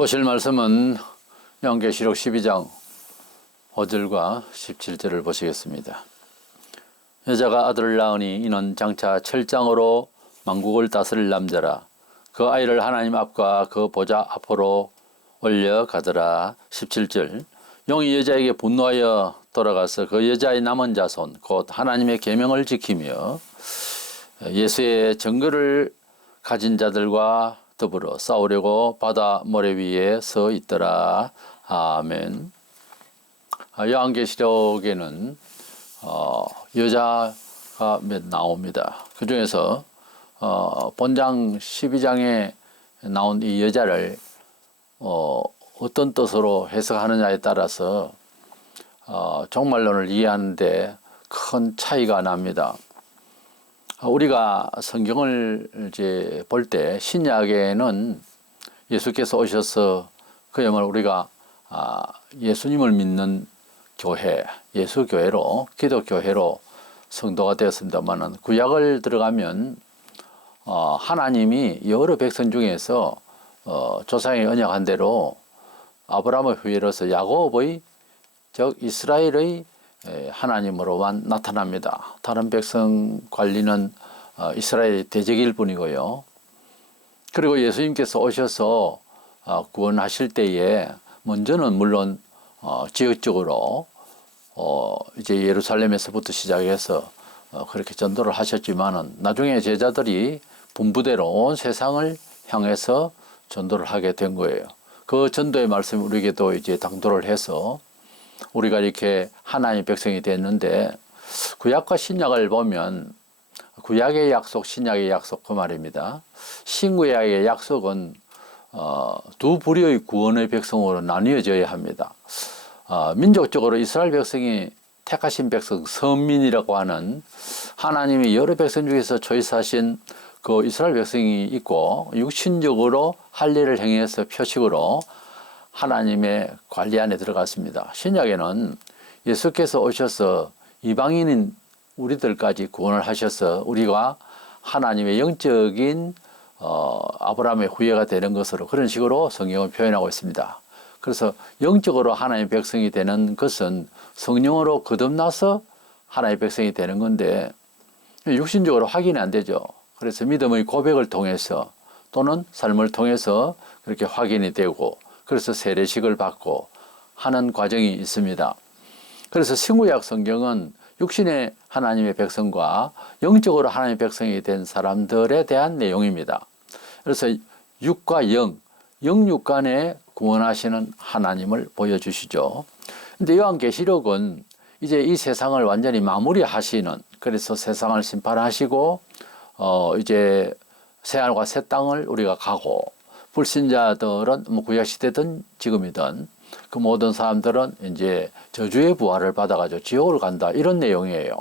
보실 말씀은 요한계시록 12장 5절과 17절을 보시겠습니다. 여자가 아들을 낳으니 이는 장차 철장으로 만국을 다스릴 남자라. 그 아이를 하나님 앞과 그 보좌 앞으로 올려가더라. 17절. 용이 여자에게 분노하여 돌아가서 그 여자의 남은 자손 곧 하나님의 계명을 지키며 예수의 증거를 가진 자들과 더불어 싸우려고 바다 모래 위에 서 있더라. 아멘. 요한계시록에는 여자가 몇 나옵니다. 그 중에서 본장 12장에 나온 이 여자를 어떤 뜻으로 해석하느냐에 따라서 종말론을 이해하는데 큰 차이가 납니다. 우리가 성경을 이제 볼 때 신약에는 예수께서 오셔서 그야말로 우리가 예수님을 믿는 교회, 예수교회로, 기독교회로 성도가 되었습니다만은 구약을 들어가면 하나님이 여러 백성 중에서 조상의 언약한 대로 아브라함의 후예로서 야곱의 즉 이스라엘의 하나님으로만 나타납니다. 다른 백성 관리는 이스라엘의 대적일 뿐이고요. 그리고 예수님께서 오셔서 구원하실 때에 먼저는 물론 지역적으로 이제 예루살렘에서부터 시작해서 그렇게 전도를 하셨지만은 나중에 제자들이 분부대로 온 세상을 향해서 전도를 하게 된 거예요. 그 전도의 말씀이 우리에게도 이제 당도를 해서 우리가 이렇게 하나님의 백성이 됐는데 구약과 신약을 보면 구약의 약속, 신약의 약속 그 말입니다. 신구약의 약속은 두 부류의 구원의 백성으로 나뉘어져야 합니다. 민족적으로 이스라엘 백성이 택하신 백성, 선민이라고 하는 하나님이 여러 백성 중에서 초이스하신 그 이스라엘 백성이 있고 육신적으로 할 일을 행해서 표식으로 하나님의 관리 안에 들어갔습니다. 신약에는 예수께서 오셔서 이방인인 우리들까지 구원을 하셔서 우리가 하나님의 영적인 아브라함의 후예가 되는 것으로 그런 식으로 성경을 표현하고 있습니다. 그래서 영적으로 하나님의 백성이 되는 것은 성령으로 거듭나서 하나님의 백성이 되는 건데 육신적으로 확인이 안 되죠. 그래서 믿음의 고백을 통해서 또는 삶을 통해서 그렇게 확인이 되고 그래서 세례식을 받고 하는 과정이 있습니다. 그래서 신구약 성경은 육신의 하나님의 백성과 영적으로 하나님의 백성이 된 사람들에 대한 내용입니다. 그래서 육과 영육 간에 구원하시는 하나님을 보여주시죠. 근데 요한계시록은 이제 이 세상을 완전히 마무리하시는, 그래서 세상을 심판하시고 이제 새하늘과 새 땅을 우리가 가고 불신자들은 뭐 구약시대든 지금이든 그 모든 사람들은 이제 저주의 부활을 받아가지고 지옥을 간다 이런 내용이에요.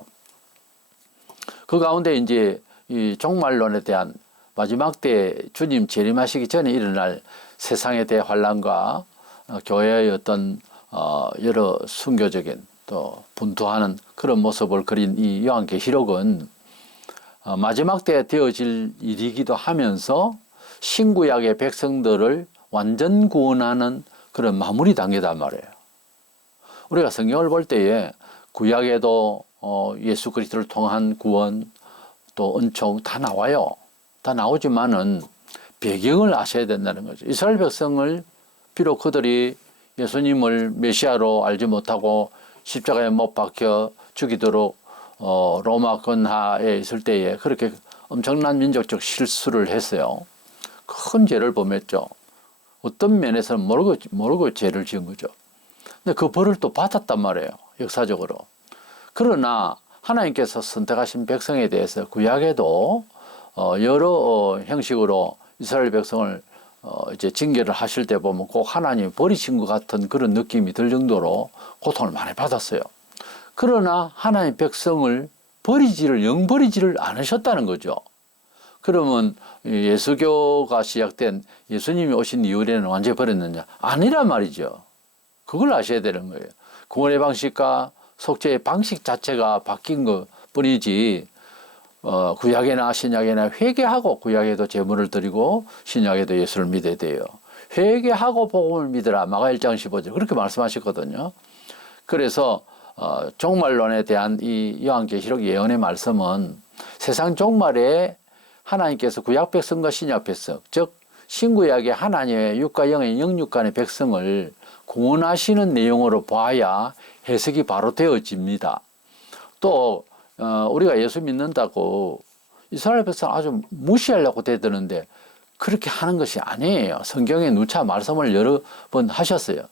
그 가운데 이제 이 종말론에 대한 마지막 때 주님 재림하시기 전에 일어날 세상에 대한 환란과 교회의 어떤 여러 순교적인 또 분투하는 그런 모습을 그린 이 요한계시록은 마지막 때 되어질 일이기도 하면서 신구약의 백성들을 완전 구원하는 그런 마무리 단계단 말이에요. 우리가 성경을 볼 때에 구약에도 예수 그리스도를 통한 구원 또 은총 다 나와요. 다 나오지만은 배경을 아셔야 된다는 거죠. 이스라엘 백성을 비록 그들이 예수님을 메시아로 알지 못하고 십자가에 못 박혀 죽이도록 로마 근하에 있을 때에 그렇게 엄청난 민족적 실수를 했어요. 큰 죄를 범했죠. 어떤 면에서는 모르고 죄를 지은 거죠. 근데 그 벌을 또 받았단 말이에요. 역사적으로. 그러나 하나님께서 선택하신 백성에 대해서 구약에도 여러 형식으로 이스라엘 백성을 이제 징계를 하실 때 보면 꼭 하나님이 버리신 것 같은 그런 느낌이 들 정도로 고통을 많이 받았어요. 그러나 하나님 백성을 버리지를 않으셨다는 거죠. 그러면 예수교가 시작된 예수님이 오신 이후에는 완전히 버렸느냐? 아니란 말이죠. 그걸 아셔야 되는 거예요. 구원의 방식과 속죄의 방식 자체가 바뀐 것 뿐이지 구약이나 신약이나 회개하고 구약에도 제물을 드리고 신약에도 예수를 믿어야 돼요. 회개하고 복음을 믿으라. 마가 1장 15절 그렇게 말씀하셨거든요. 그래서 종말론에 대한 이 요한계시록 예언의 말씀은 세상 종말에 하나님께서 구약 백성과 신약 백성, 즉 신구약의 하나님의 육과 영의 영육간의 백성을 구원하시는 내용으로 봐야 해석이 바로 되어집니다. 또 우리가 예수 믿는다고 이스라엘 백성 아주 무시하려고 대드는데 그렇게 하는 것이 아니에요. 성경에 누차 말씀을 여러 번 하셨어요.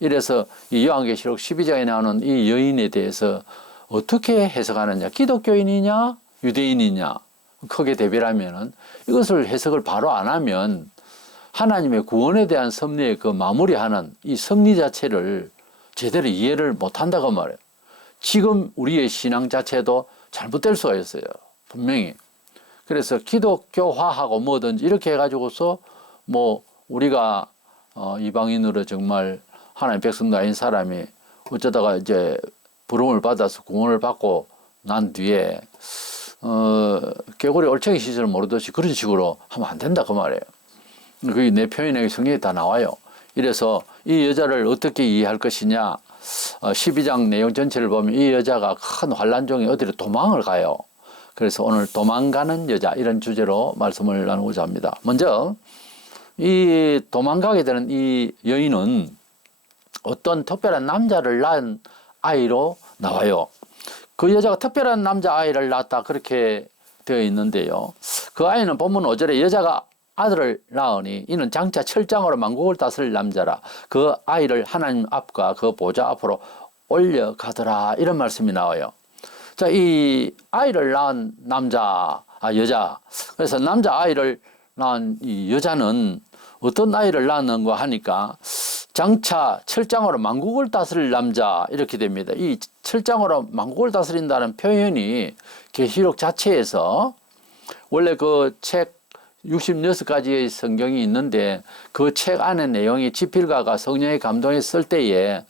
이래서 이 요한계시록 12장에 나오는 이 여인에 대해서 어떻게 해석하느냐, 기독교인이냐 유대인이냐 크게 대별하면은 이것을 해석을 바로 안 하면 하나님의 구원에 대한 섭리의 그 마무리하는 이 섭리 자체를 제대로 이해를 못한다고 말해요. 지금 우리의 신앙 자체도 잘못될 수가 있어요. 분명히. 그래서 기독교화하고 뭐든지 이렇게 해가지고서 뭐 우리가 이방인으로 정말 하나님 백성도 아닌 사람이 어쩌다가 이제 부름을 받아서 구원을 받고 난 뒤에 개구리 올챙이 시절을 모르듯이 그런 식으로 하면 안 된다 그 말이에요. 그게 내 표현에 성경에 다 나와요. 이래서 이 여자를 어떻게 이해할 것이냐, 12장 내용 전체를 보면 이 여자가 큰 환란 중에 어디로 도망을 가요. 그래서 오늘 도망가는 여자 이런 주제로 말씀을 나누고자 합니다. 먼저 이 도망가게 되는 이 여인은 어떤 특별한 남자를 낳은 아이로 나와요. 그 여자가 특별한 남자아이를 낳았다 그렇게 되어 있는데요. 그 아이는 본문 5절에 여자가 아들을 낳으니 이는 장차 철장으로 만국을 다스릴 남자라. 그 아이를 하나님 앞과 그 보좌 앞으로 올려가더라. 이런 말씀이 나와요. 자, 이 아이를 낳은 여자. 그래서 남자아이를 낳은 이 여자는 어떤 아이를 낳는가 하니까 장차 철장으로 만국을 다스릴 남자 이렇게 됩니다. 이 철장으로 만국을 다스린다는 표현이 계시록 자체에서 원래 그 책 66가지의 성경이 있는데 그 책 안의 내용이 지필가가 성령의 감동에 쓸 때에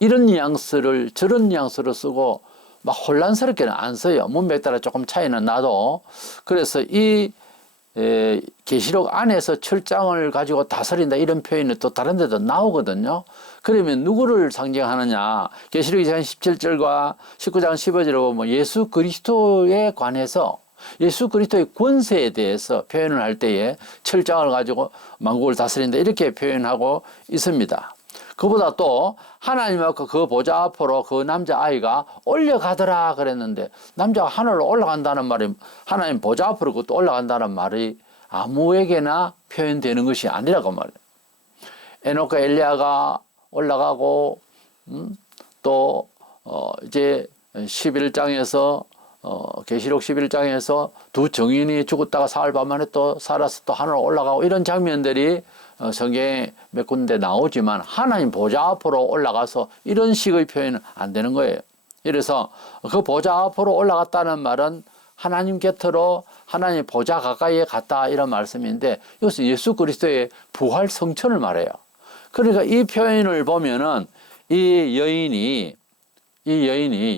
이런 뉘앙스를 저런 뉘앙스로 쓰고 막 혼란스럽게는 안 써요. 문맥에 따라 조금 차이는 나도. 그래서 이 계시록 안에서 철장을 가지고 다스린다 이런 표현이 또 다른 데도 나오거든요. 그러면 누구를 상징하느냐? 계시록 2장 17절과 19장 15절을 보면 예수 그리스도에 관해서 예수 그리스도의 권세에 대해서 표현을 할 때에 철장을 가지고 만국을 다스린다 이렇게 표현하고 있습니다. 그보다 또 하나님 앞과 그 보좌 앞으로 그 남자아이가 올려가더라 그랬는데 남자가 하늘로 올라간다는 말이 하나님 보좌 앞으로 그것도 올라간다는 말이 아무에게나 표현되는 것이 아니라고 말이에요. 에녹과 엘리야가 올라가고 또 이제 11장에서 계시록 11장에서 두 정인이 죽었다가 사흘 밤 만에 또 살아서 또 하늘로 올라가고 이런 장면들이 성경에 몇 군데 나오지만 하나님 보좌 앞으로 올라가서 이런 식의 표현은 안 되는 거예요. 그래서 그 보좌 앞으로 올라갔다는 말은 하나님 곁으로 하나님 보좌 가까이에 갔다 이런 말씀인데 이것은 예수 그리스도의 부활 성천을 말해요. 그러니까 이 표현을 보면은 이 여인이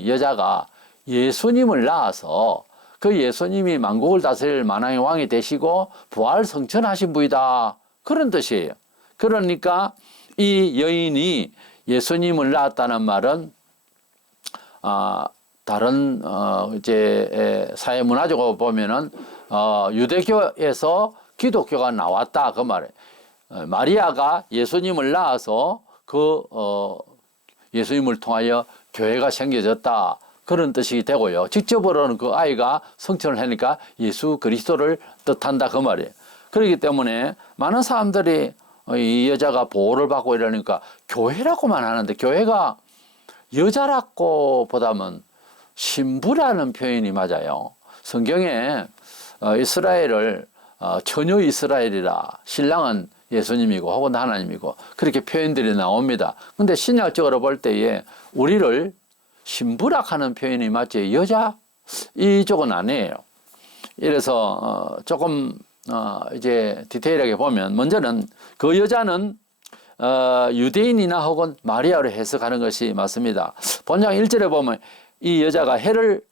여자가 예수님을 낳아서 그 예수님이 만국을 다스릴 만왕의 왕이 되시고 부활 성천하신 분이다. 그런 뜻이에요. 그러니까 이 여인이 예수님을 낳았다는 말은 다른 이제 사회 문화적으로 보면은 유대교에서 기독교가 나왔다 그 말이에요. 마리아가 예수님을 낳아서 그 예수님을 통하여 교회가 생겨졌다 그런 뜻이 되고요. 직접으로는 그 아이가 성천을 하니까 예수 그리스도를 뜻한다 그 말이에요. 그렇기 때문에 많은 사람들이 이 여자가 보호를 받고 이러니까 교회라고만 하는데 교회가 여자라고 보다는 신부라는 표현이 맞아요. 성경에 이스라엘을 처녀 이스라엘이라 신랑은 예수님이고 혹은 하나님이고 그렇게 표현들이 나옵니다. 근데 신약적으로 볼 때에 우리를 신부라 하는 표현이 맞지 여자 이쪽은 아니에요. 이래서 조금 이제 디테일하게 보면 먼저는 그 여자는 유대인이나 혹은 마리아로 해석하는 것이 맞습니다. 본장 1절에 보면 이 여자가 해를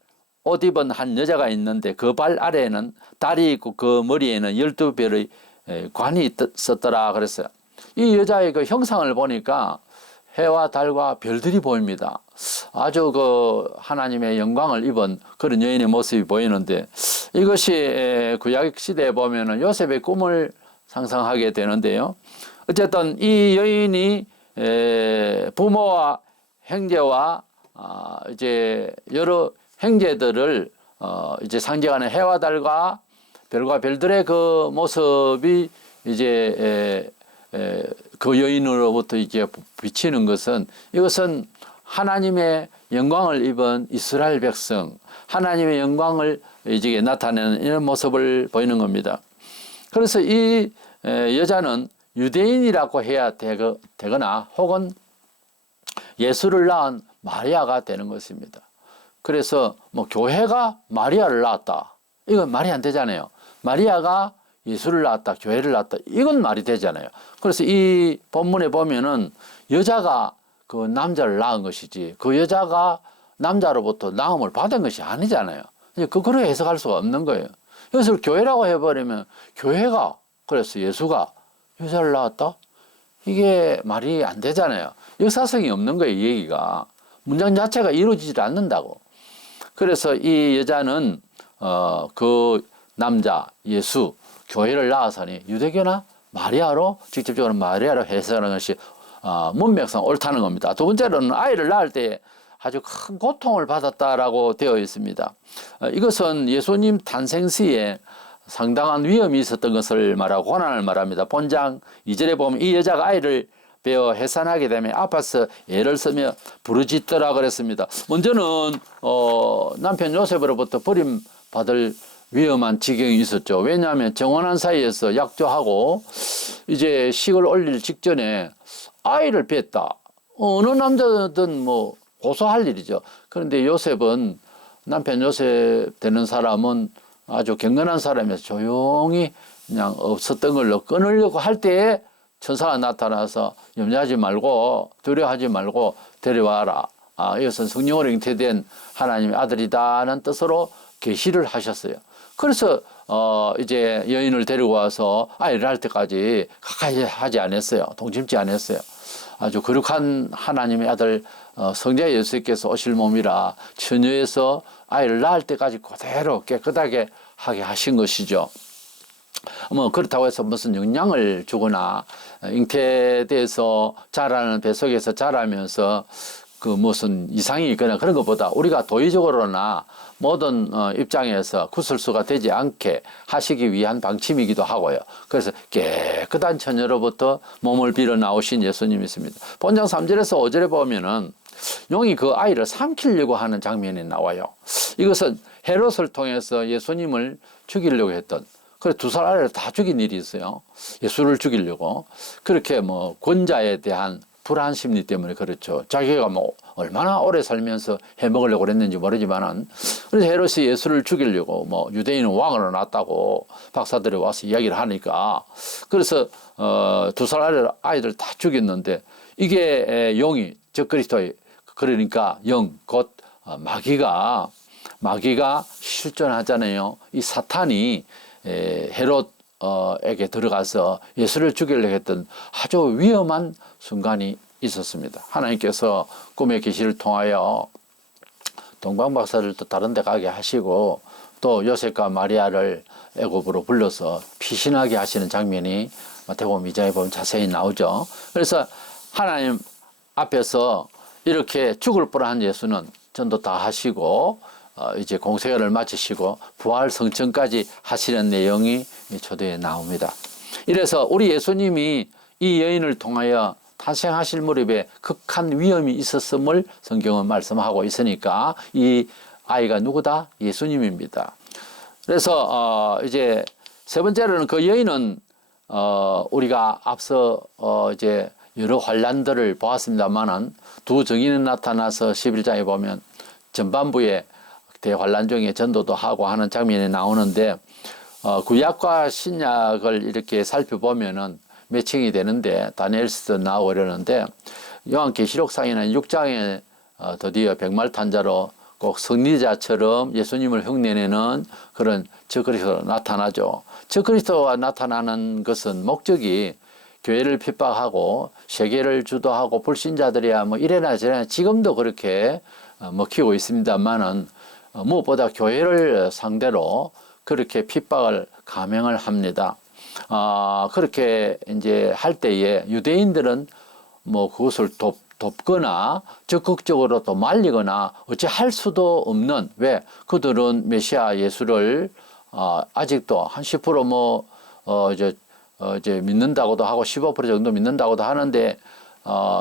옷 입은 한 여자가 있는데 그 발 아래에는 달이 있고 그 머리에는 12별의 관이 있었더라 그랬어요. 이 여자의 그 형상을 보니까 해와 달과 별들이 보입니다. 아주 그 하나님의 영광을 입은 그런 여인의 모습이 보이는데, 이것이 구약 시대에 보면은 요셉의 꿈을 상상하게 되는데요. 어쨌든 이 여인이 부모와 형제와 이제 여러 형제들을 이제 상징하는 해와 달과 별과 별들의 그 모습이 이제 그 여인으로부터 이제 비치는 것은, 이것은 하나님의 영광을 입은 이스라엘 백성, 하나님의 영광을 이제 나타내는 이런 모습을 보이는 겁니다. 그래서 이 여자는 유대인이라고 해야 되거나 혹은 예수를 낳은 마리아가 되는 것입니다. 그래서 뭐 교회가 마리아를 낳았다, 이건 말이 안 되잖아요. 마리아가 예수를 낳았다, 교회를 낳았다, 이건 말이 되잖아요. 그래서 이 본문에 보면은 여자가 그 남자를 낳은 것이지 그 여자가 남자로부터 낳음을 받은 것이 아니잖아요. 그렇게 해석할 수가 없는 거예요. 이것을 교회라고 해버리면, 교회가 그래서 예수가 여자를 낳았다? 이게 말이 안 되잖아요. 역사성이 없는 거예요, 이 얘기가. 문장 자체가 이루어지질 않는다고. 그래서 이 여자는 그 남자 예수 교회를 낳아서니 유대교나 마리아로, 직접적으로 마리아로 해석하는 것이 문맥상 옳다는 겁니다. 두 번째로는 아이를 낳을 때 아주 큰 고통을 받았다라고 되어 있습니다. 이것은 예수님 탄생 시에 상당한 위험이 있었던 것을 말하고 고난을 말합니다. 본장 2절에 보면 이 여자가 아이를 베어 해산하게 되면 아파서 애를 쓰며 부르짖더라 그랬습니다. 먼저는 남편 요셉으로부터 버림받을 위험한 지경이 있었죠. 왜냐하면 정혼한 사이에서 약조하고 이제 식을 올릴 직전에 아이를 뱄다. 어느 남자든 뭐 고소할 일이죠. 그런데 요셉은, 남편 요셉 되는 사람은 아주 경건한 사람이어서 조용히 그냥 없었던 걸로 끊으려고 할 때에 천사가 나타나서 염려하지 말고 두려워하지 말고 데려와라. 이것은 성령으로 잉태된 하나님의 아들이다는 뜻으로 계시를 하셨어요. 그래서 이제 여인을 데리고 와서 아이를 할 때까지 가까이 하지 않았어요. 동침지 않았어요. 아주 거룩한 하나님의 아들 성자 예수께서 오실 몸이라 처녀에서 아이를 낳을 때까지 그대로 깨끗하게 하게 하신 것이죠. 뭐 그렇다고 해서 무슨 영향을 주거나 잉태돼서 자라는 뱃속에서 자라면서 그 무슨 이상이 있거나 그런 것보다 우리가 도의적으로나 모든 입장에서 구설수가 되지 않게 하시기 위한 방침이기도 하고요. 그래서 깨끗한 처녀로부터 몸을 빌어 나오신 예수님이 있습니다. 본장 3절에서 5절에 보면은 용이 그 아이를 삼키려고 하는 장면이 나와요. 이것은 헤롯을 통해서 예수님을 죽이려고 했던, 그래서 2살 아이를 다 죽인 일이 있어요. 예수를 죽이려고. 그렇게 뭐 권자에 대한 불안 심리 때문에 그렇죠. 자기가 뭐 얼마나 오래 살면서 해먹으려고 그랬는지 모르지만은, 그래서 헤롯이 예수를 죽이려고 뭐 유대인은 왕으로 낳았다고 박사들이 와서 이야기를 하니까, 그래서 2살 아이들 다 죽였는데, 이게 용이 적그리스도의, 그러니까 영 곧 마귀가 실존하잖아요. 이 사탄이 헤롯에게 들어가서 예수를 죽이려고 했던 아주 위험한 순간이 있었습니다. 하나님께서 꿈의 계시를 통하여 동방박사를 또 다른 데 가게 하시고, 또 요셉과 마리아를 애굽으로 불러서 피신하게 하시는 장면이 마태복음 2장에 보면 자세히 나오죠. 그래서 하나님 앞에서 이렇게 죽을 뻔한 예수는 전도 다 하시고 이제 공생애를 마치시고 부활 성천까지 하시는 내용이 초대에 나옵니다. 이래서 우리 예수님이 이 여인을 통하여 탄생하실 무렵에 극한 위험이 있었음을 성경은 말씀하고 있으니까 이 아이가 누구다? 예수님입니다. 그래서 이제 세 번째로는 그 여인은 우리가 앞서 이제 여러 환란들을 보았습니다만은 두 정인이 나타나서 11장에 보면 전반부에 대환란 중에 전도도 하고 하는 장면이 나오는데, 구약과 신약을 이렇게 살펴보면은 매칭이 되는데 다니엘서도 나오고 이러는데, 요한계시록상에는 6장에 드디어 백말탄자로 꼭 승리자처럼 예수님을 흉내내는 그런 적그리스도가 나타나죠. 적그리스도가 나타나는 것은 목적이 교회를 핍박하고 세계를 주도하고 불신자들이야 뭐 이래나 저래나 지금도 그렇게 먹히고 있습니다만은 무엇보다 교회를 상대로 그렇게 핍박을 감행을 합니다. 그렇게 이제 할 때에 유대인들은 뭐 그것을 돕거나 적극적으로 또 말리거나 어찌 할 수도 없는, 왜 그들은 메시아 예수를 아직도 한 10% 이제 믿는다고도 하고 15% 정도 믿는다고도 하는데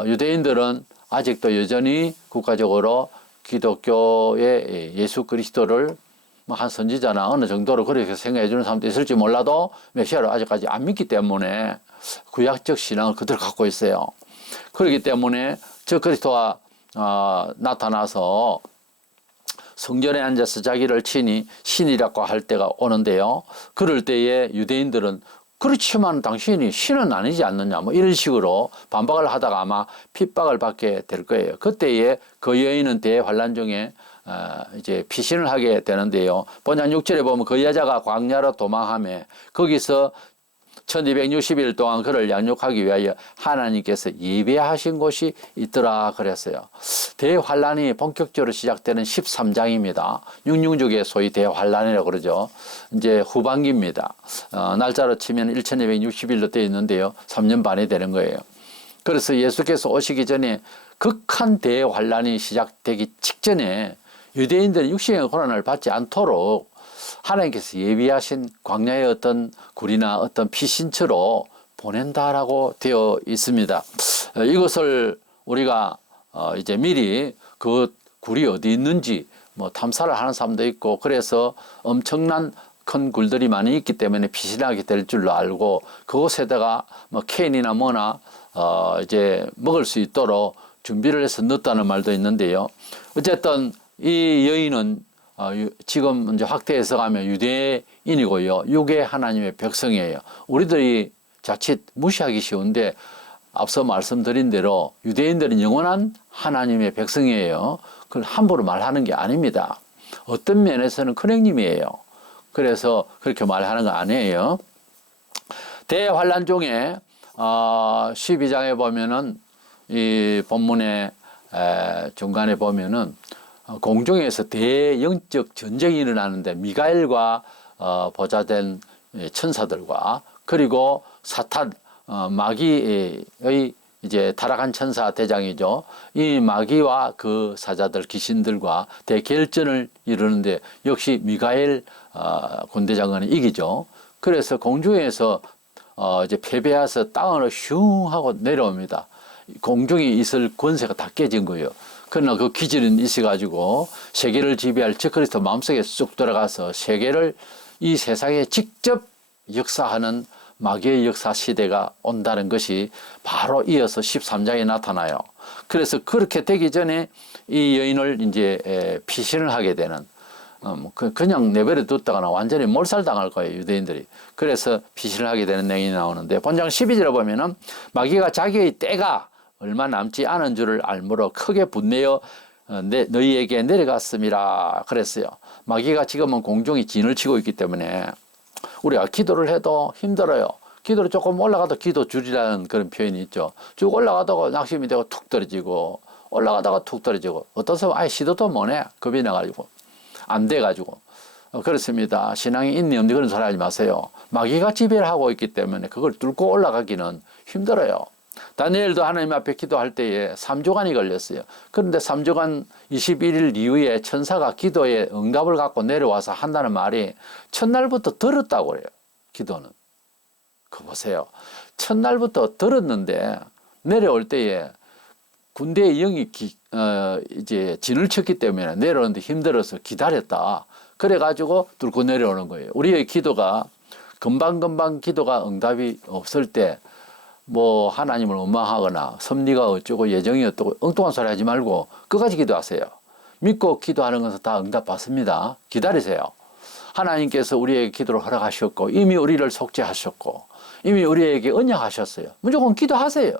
유대인들은 아직도 여전히 국가적으로 기독교의 예수 그리스도를 뭐 한 선지자나 어느 정도로 그렇게 생각해 주는 사람도 있을지 몰라도 메시아를 아직까지 안 믿기 때문에 구약적 신앙을 그대로 갖고 있어요. 그렇기 때문에 저 그리스도가 나타나서 성전에 앉아서 자기를 친히 신이라고 할 때가 오는데요. 그럴 때에 유대인들은 그렇지만 당신이 신은 아니지 않느냐 뭐 이런 식으로 반박을 하다가 아마 핍박을 받게 될 거예요. 그때에 그 여인은 대환란 중에 이제 피신을 하게 되는데요. 본장 6절에 보면 그 여자가 광야로 도망하며 거기서 1260일 동안 그를 양육하기 위하여 하나님께서 예배하신 곳이 있더라 그랬어요. 대환란이 본격적으로 시작되는 13장입니다. 육륜족의 소위 대환란이라고 그러죠. 이제 후반기입니다. 날짜로 치면 1260일로 되어 있는데요. 3년 반이 되는 거예요. 그래서 예수께서 오시기 전에 극한 대환란이 시작되기 직전에 유대인들은 육신의 고난을 받지 않도록 하나님께서 예비하신 광야의 어떤 굴이나 어떤 피신처로 보낸다라고 되어 있습니다. 이것을 우리가 이제 미리 그 굴이 어디 있는지 뭐 탐사를 하는 사람도 있고, 그래서 엄청난 큰 굴들이 많이 있기 때문에 피신하게 될 줄로 알고 그곳에다가 뭐 캔이나 뭐나 이제 먹을 수 있도록 준비를 해서 넣었다는 말도 있는데요. 어쨌든 이 여인은 지금 이제 확대 해석하면 유대인이고요. 육의 하나님의 백성이에요. 우리들이 자칫 무시하기 쉬운데 앞서 말씀드린 대로 유대인들은 영원한 하나님의 백성이에요. 그걸 함부로 말하는 게 아닙니다. 어떤 면에서는 큰형님이에요. 그래서 그렇게 말하는 거 아니에요. 대환란 중에 12장에 보면은 이 본문의 중간에 보면은 공중에서 대영적 전쟁이 일어나는데 미가엘과 보좌된 천사들과 그리고 사탄 마귀의 이제 타락한 천사 대장이죠. 이 마귀와 그 사자들 귀신들과 대결전을 이루는데 역시 미가엘 군대 장관이 이기죠. 그래서 공중에서 이제 패배해서 땅으로 슝 하고 내려옵니다. 공중에 있을 권세가 다 깨진 거예요. 그러나 그 기질은 있어가지고 세계를 지배할 적그리스도 마음속에 쑥 들어가서 세계를 이 세상에 직접 역사하는 마귀의 역사 시대가 온다는 것이 바로 이어서 13장에 나타나요. 그래서 그렇게 되기 전에 이 여인을 이제 피신을 하게 되는, 그냥 내버려 뒀다가는 완전히 몰살당할 거예요, 유대인들이. 그래서 피신을 하게 되는 내용이 나오는데, 본장 12절에 보면은 마귀가 자기의 때가 얼마 남지 않은 줄을 알므로 크게 분내어 너희에게 내려갔음이라 그랬어요. 마귀가 지금은 공중에 진을 치고 있기 때문에 우리가 기도를 해도 힘들어요. 기도를 조금 올라가도 기도 줄이라는 그런 표현이 있죠. 쭉 올라가다가 낙심이 되고 툭 떨어지고 올라가다가 툭 떨어지고 어떤 사람은 아예 시도도 못해. 겁이 나가지고 안 돼가지고. 그렇습니다. 신앙이 있니 없니 그런 소리 하지 마세요. 마귀가 지배를 하고 있기 때문에 그걸 뚫고 올라가기는 힘들어요. 다니엘도 하나님 앞에 기도할 때에 3주간이 걸렸어요. 그런데 3주간 21일 이후에 천사가 기도의 응답을 갖고 내려와서 한다는 말이 첫날부터 들었다고 그래요. 기도는. 그거 보세요. 첫날부터 들었는데 내려올 때에 군대의 영이 이제 진을 쳤기 때문에 내려오는데 힘들어서 기다렸다. 그래가지고 뚫고 내려오는 거예요. 우리의 기도가 금방금방 기도가 응답이 없을 때 뭐 하나님을 원망하거나 섭리가 어쩌고 예정이 어떠고 엉뚱한 소리 하지 말고 끝까지 기도하세요. 믿고 기도하는 것은 다 응답 받습니다. 기다리세요. 하나님께서 우리에게 기도를 허락하셨고 이미 우리를 속죄하셨고 이미 우리에게 언약하셨어요. 무조건 기도하세요.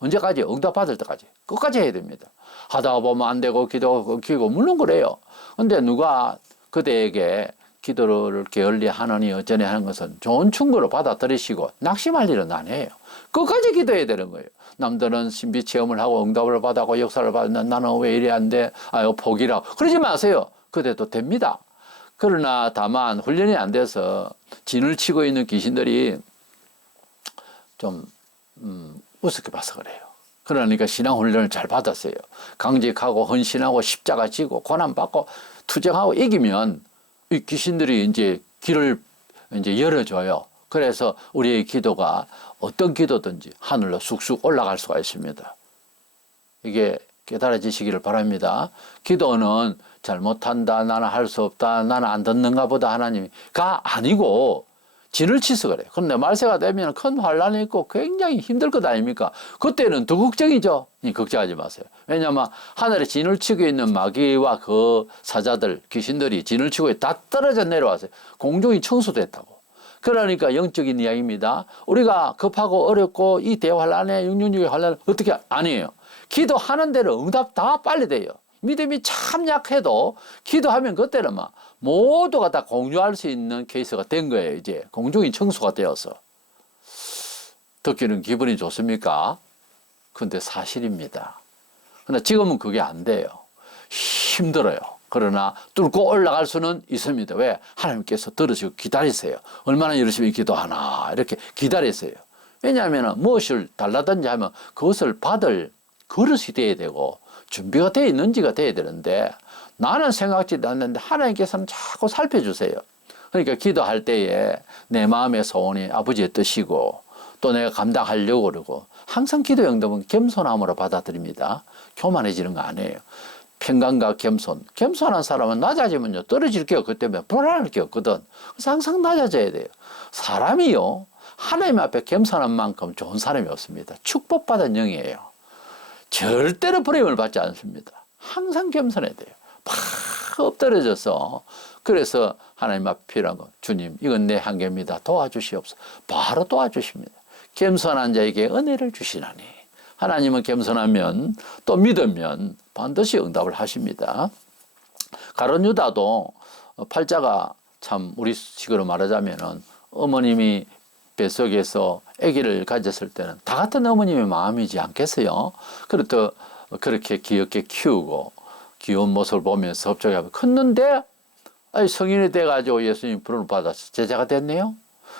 언제까지? 응답 받을 때까지. 끝까지 해야 됩니다. 하다가 보면 안 되고 기도가 끊기고 물론 그래요. 근데 누가 그대에게 기도를 게을리하느니 어쩌니 하는 것은 좋은 충고로 받아들이시고 낙심할 일은 아니에요. 끝까지 기도해야 되는 거예요. 남들은 신비 체험을 하고 응답을 받았고 역사를 받았는데 나는 왜 이래 안 돼? 아유, 포기라. 그러지 마세요. 그래도 됩니다. 그러나 다만 훈련이 안 돼서 진을 치고 있는 귀신들이 좀 우습게 봐서 그래요. 그러니까 신앙 훈련을 잘 받았어요. 강직하고 헌신하고 십자가 지고 고난받고 투쟁하고 이기면 이 귀신들이 이제 길을 이제 열어줘요. 그래서 우리의 기도가 어떤 기도든지 하늘로 쑥쑥 올라갈 수가 있습니다. 이게 깨달아지시기를 바랍니다. 기도는 잘못한다, 나는 할 수 없다, 나는 안 듣는가 보다 하나님이가 아니고 진을 치서 그래요. 그런데 말세가 되면 큰 환란이 있고 굉장히 힘들 것 아닙니까? 그때는 더 걱정이죠. 걱정하지 마세요. 왜냐하면 하늘에 진을 치고 있는 마귀와 그 사자들, 귀신들이 진을 치고 다 떨어져 내려왔어요. 공중이 청소됐다고. 그러니까 영적인 이야기입니다. 우리가 급하고 어렵고 이 대환란에 666의 환란을 어떻게 아니에요. 기도하는 대로 응답 다 빨리 돼요. 믿음이 참 약해도 기도하면 그때는 막 모두가 다 공유할 수 있는 케이스가 된 거예요. 이제 공중이 청소가 되어서. 듣기는 기분이 좋습니까? 근데 사실입니다. 근데 지금은 그게 안 돼요. 힘들어요. 그러나 뚫고 올라갈 수는 있습니다. 왜? 하나님께서 들으시고 기다리세요. 얼마나 열심히 기도하나 이렇게 기다리세요. 왜냐하면 무엇을 달라든지 하면 그것을 받을 그릇이 돼야 되고 준비가 되어 있는지가 돼야 되는데 나는 생각지도 않는데 하나님께서는 자꾸 살펴주세요. 그러니까 기도할 때에 내 마음의 소원이 아버지의 뜻이고 또 내가 감당하려고 그러고 항상 기도 응답은 겸손함으로 받아들입니다. 교만해지는 거 아니에요. 평강과 겸손. 겸손한 사람은 낮아지면요 떨어질 게 없기 때문에 불안할 게 없거든. 그래서 항상 낮아져야 돼요. 사람이요 하나님 앞에 겸손한 만큼 좋은 사람이 없습니다. 축복받은 영이에요. 절대로 버림을 받지 않습니다. 항상 겸손해야 돼요. 팍 엎드려져서 그래서 하나님 앞에 필요한 거 주님 이건 내 한계입니다. 도와주시옵소서. 바로 도와주십니다. 겸손한 자에게 은혜를 주시나니 하나님은 겸손하면 또 믿으면 반드시 응답을 하십니다. 가룟 유다도 팔자가 참 우리식으로 말하자면은 어머님이 뱃속에서 아기를 가졌을 때는 다 같은 어머님의 마음이지 않겠어요? 그렇다 그렇게 귀엽게 키우고 귀여운 모습을 보면서 섭정하고 컸는데 성인이 돼가지고 예수님 부름을 받아서 제자가 됐네요.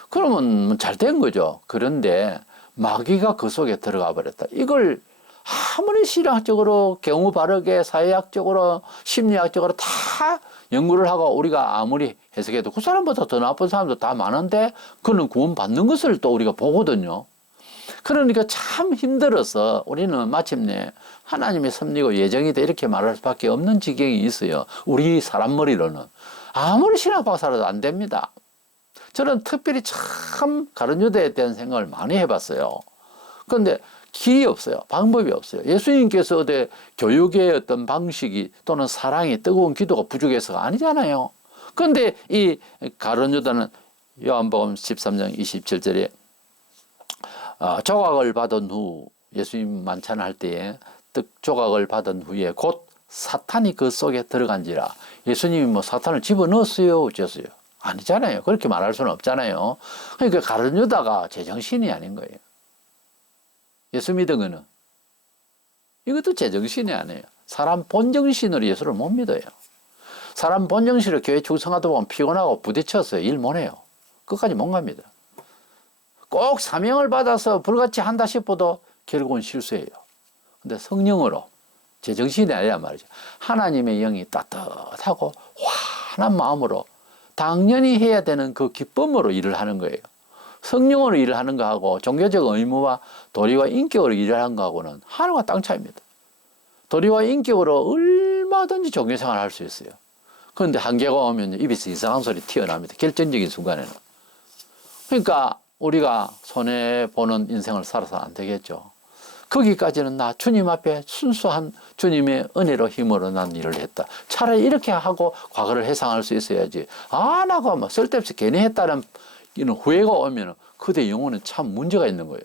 그러면 잘 된 거죠. 그런데 마귀가 그 속에 들어가 버렸다. 이걸 아무리 신학적으로 경우 바르게 사회학적으로 심리학적으로 다 연구를 하고 우리가 아무리 해석해도 그 사람보다 더 나쁜 사람도 다 많은데 그는 구원 받는 것을 또 우리가 보거든요. 그러니까 참 힘들어서 우리는 마침내 하나님의 섭리고 예정이 돼 이렇게 말할 수밖에 없는 지경이 있어요. 우리 사람 머리로는 아무리 신학 박사라도 안 됩니다. 저는 특별히 참 가룟 유다에 대한 생각을 많이 해봤어요. 그런데 길이 없어요. 방법이 없어요. 예수님께서 어디 교육의 어떤 방식이 또는 사랑이 뜨거운 기도가 부족해서가 아니잖아요. 그런데 이 가룟 유다는 요한복음 13장 27절에 조각을 받은 후 예수님 만찬할 때에 떡 조각을 받은 후에 곧 사탄이 그 속에 들어간지라. 예수님이 뭐 사탄을 집어넣었어요? 어쩌어요? 아니잖아요. 그렇게 말할 수는 없잖아요. 그러니까 가룟 유다가 제정신이 아닌 거예요. 예수 믿은 거는 이것도 제정신이 아니에요. 사람 본정신으로 예수를 못 믿어요. 사람 본정신으로 교회 충성하다 보면 피곤하고 부딪혀서 일 못 해요. 끝까지 못 갑니다. 꼭 사명을 받아서 불같이 한다 싶어도 결국은 실수해요. 근데 성령으로 제정신이 아니라 말이죠. 하나님의 영이 따뜻하고 환한 마음으로 당연히 해야 되는 그 기쁨으로 일을 하는 거예요. 성령으로 일을 하는 거하고 종교적 의무와 도리와 인격으로 일을 하는 거하고는 하늘과 땅 차이입니다. 도리와 인격으로 얼마든지 종교생활을 할 수 있어요. 그런데 한계가 오면 입에서 이상한 소리 튀어나옵니다. 결정적인 순간에는. 그러니까 우리가 손해보는 인생을 살아서 안 되겠죠. 거기까지는 나 주님 앞에 순수한 주님의 은혜로 힘으로 난 일을 했다. 차라리 이렇게 하고 과거를 해상할 수 있어야지. 안 하고 뭐 쓸데없이 괜히 했다는 이런 후회가 오면 그대 영혼은 참 문제가 있는 거예요.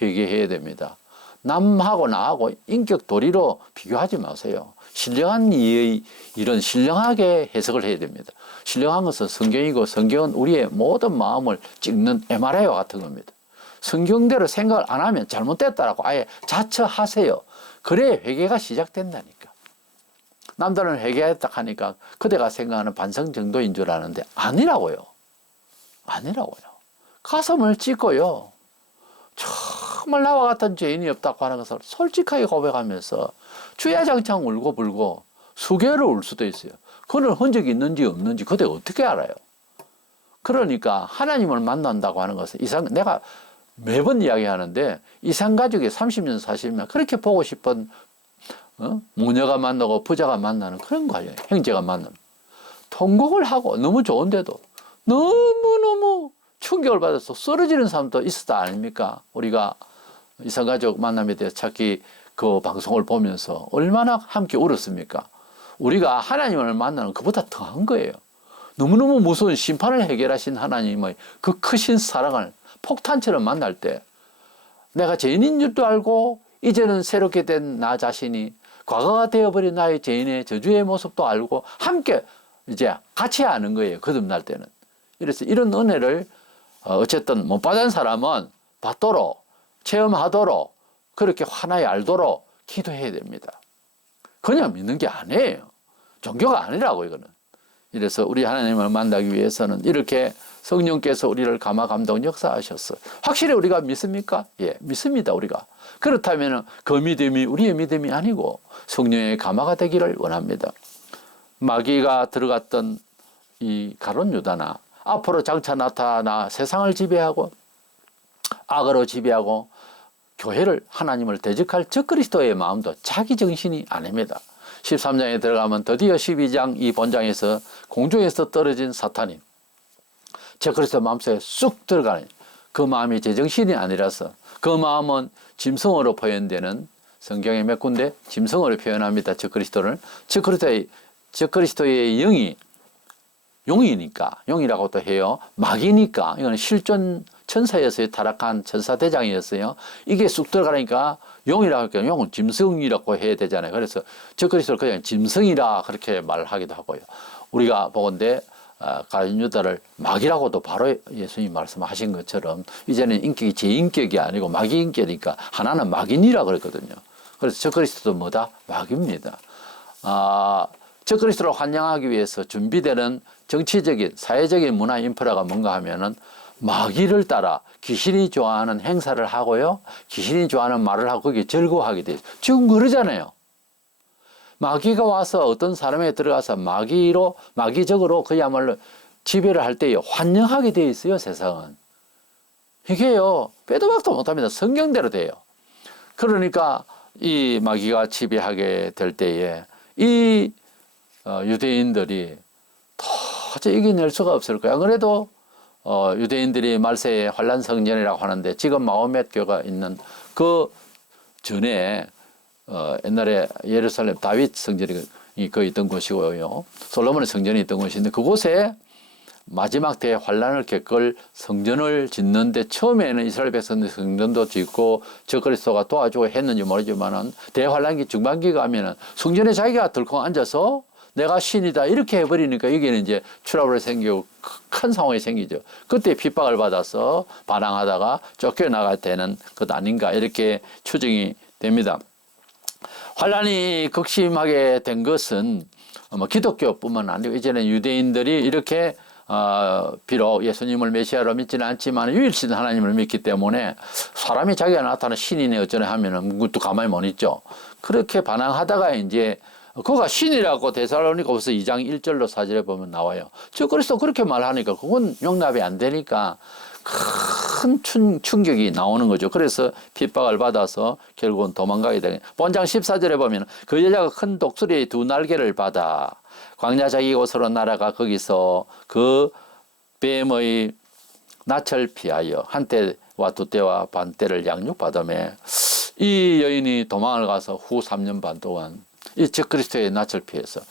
회개해야 됩니다. 남하고 나하고 인격 도리로 비교하지 마세요. 신령한 이의 이런 신령하게 해석을 해야 됩니다. 신령한 것은 성경이고 성경은 우리의 모든 마음을 찍는 MRI와 같은 겁니다. 성경대로 생각을 안 하면 잘못됐다라고 아예 자처하세요. 그래야 회개가 시작된다니까. 남들은 회개했다 하니까 그대가 생각하는 반성 정도인 줄 아는데 아니라고요. 아니라고요. 가슴을 찢고요. 정말 나와 같은 죄인이 없다고 하는 것을 솔직하게 고백하면서 주야장창 울고 불고 수개월을 울 수도 있어요. 그런 흔적이 있는지 없는지 그대 어떻게 알아요? 그러니까 하나님을 만난다고 하는 것은 내가 매번 이야기하는데 이산가족이 30년 40년 그렇게 보고 싶은 모녀가 만나고 부자가 만나는 그런 거예요. 형제가 만나는. 통곡을 하고 너무 좋은데도 너무너무 충격을 받아서 쓰러지는 사람도 있었다 아닙니까? 우리가 이산가족 만남에 대해서 찾기 그 방송을 보면서 얼마나 함께 울었습니까? 우리가 하나님을 만나는 것보다 더한 거예요. 너무너무 무서운 심판을 해결하신 하나님의 그 크신 사랑을 폭탄처럼 만날 때 내가 죄인인 줄도 알고 이제는 새롭게 된 나 자신이 과거가 되어버린 나의 죄인의 저주의 모습도 알고 함께 이제 같이 아는 거예요. 거듭날 때는. 그래서 이런 은혜를 어쨌든 못 받은 사람은 받도록 체험하도록 그렇게 환하게 알도록 기도해야 됩니다. 그냥 믿는 게 아니에요. 종교가 아니라고 이거는. 이래서 우리 하나님을 만나기 위해서는 이렇게 성령께서 우리를 감화 감동 역사하셨어요. 확실히 우리가 믿습니까? 예, 믿습니다 우리가. 그렇다면 그 믿음이 우리의 믿음이 아니고 성령의 감화가 되기를 원합니다. 마귀가 들어갔던 이 가룟 유다나 앞으로 장차 나타나 세상을 지배하고 악으로 지배하고 교회를 하나님을 대적할 적그리스도의 마음도 자기 정신이 아닙니다. 13장에 들어가면 드디어 12장 이 본장에서 공중에서 떨어진 사탄이 적그리스도 마음속에 쑥 들어가는 그 마음이 제정신이 아니라서 그 마음은 짐승으로 표현되는 성경에 몇 군데 짐승으로 표현합니다. 적그리스도를. 적그리스도의 영이 용이니까 용이라고도 해요. 마귀니까 이거는 실존 천사였어요. 타락한 천사대장이었어요. 이게 쑥 들어가니까 용이라고 할게요. 용은 짐승이라고 해야 되잖아요. 그래서 적그리스도를 그냥 짐승이라 그렇게 말하기도 하고요. 우리가 보건대 가룟 유다를 마귀라고도 바로 예수님이 말씀하신 것처럼 이제는 인격이 제 인격이 아니고 마귀 인격이니까 하나는 마귀니라 그랬거든요. 그래서 적그리스도도 뭐다? 마귀입니다. 적그리스도를 환영하기 위해서 준비되는 정치적인 사회적인 문화 인프라가 뭔가 하면은 마귀를 따라 귀신이 좋아하는 행사를 하고요. 귀신이 좋아하는 말을 하고 거기에 즐거워하게 돼요. 지금 그러잖아요. 마귀가 와서 어떤 사람에 들어가서 마귀적으로 그야말로 지배를 할 때에 환영하게 되어 있어요, 세상은. 이게요, 빼도 박도 못합니다. 성경대로 돼요. 그러니까 이 마귀가 지배하게 될 때에 이 유대인들이 도저히 이겨낼 수가 없을 거야. 그래도 유대인들이 말세의 환란 성전이라고 하는데 지금 마호멧 교가 있는 그 전에 옛날에 예루살렘 다윗 성전이 그 있던 곳이고요. 솔로몬의 성전이 있던 곳인데 그곳에 마지막 대환란을 겪을 성전을 짓는데 처음에는 이스라엘 백성들 성전도 짓고 적그리스도가 도와주고 했는지 모르지만은 대환란기 중반기 가면은 성전에 자기가 들콩 앉아서 내가 신이다 이렇게 해버리니까 여기는 이제 트러블이 생기고 큰 상황이 생기죠. 그때 핍박을 받아서 반항하다가 쫓겨나가야 되는 것 아닌가 이렇게 추정이 됩니다. 환란이 극심하게 된 것은 기독교뿐만 아니고 이제는 유대인들이 이렇게 비록 예수님을 메시아로 믿지는 않지만 유일신 하나님을 믿기 때문에 사람이 자기가 나타나는 신이네 어쩌네 하면은 그것도 가만히 못 있죠. 그렇게 반항하다가 이제 그가 신이라고 데살로니가후서 2장 1절로 4절에 보면 나와요. 적그리스도 그렇게 말하니까 그건 용납이 안 되니까 큰 충격이 나오는 거죠. 그래서 핍박을 받아서 결국은 도망가게 되는. 본장 14절에 보면 그 여자가 큰 독수리의 두 날개를 받아 광야 자기 곳으로 날아가 거기서 그 뱀의 낯을 피하여 한 때와 두 때와 반 때를 양육받으며 이 여인이 도망을 가서 후 3년 반 동안 이 적그리스도의 낯을 피해서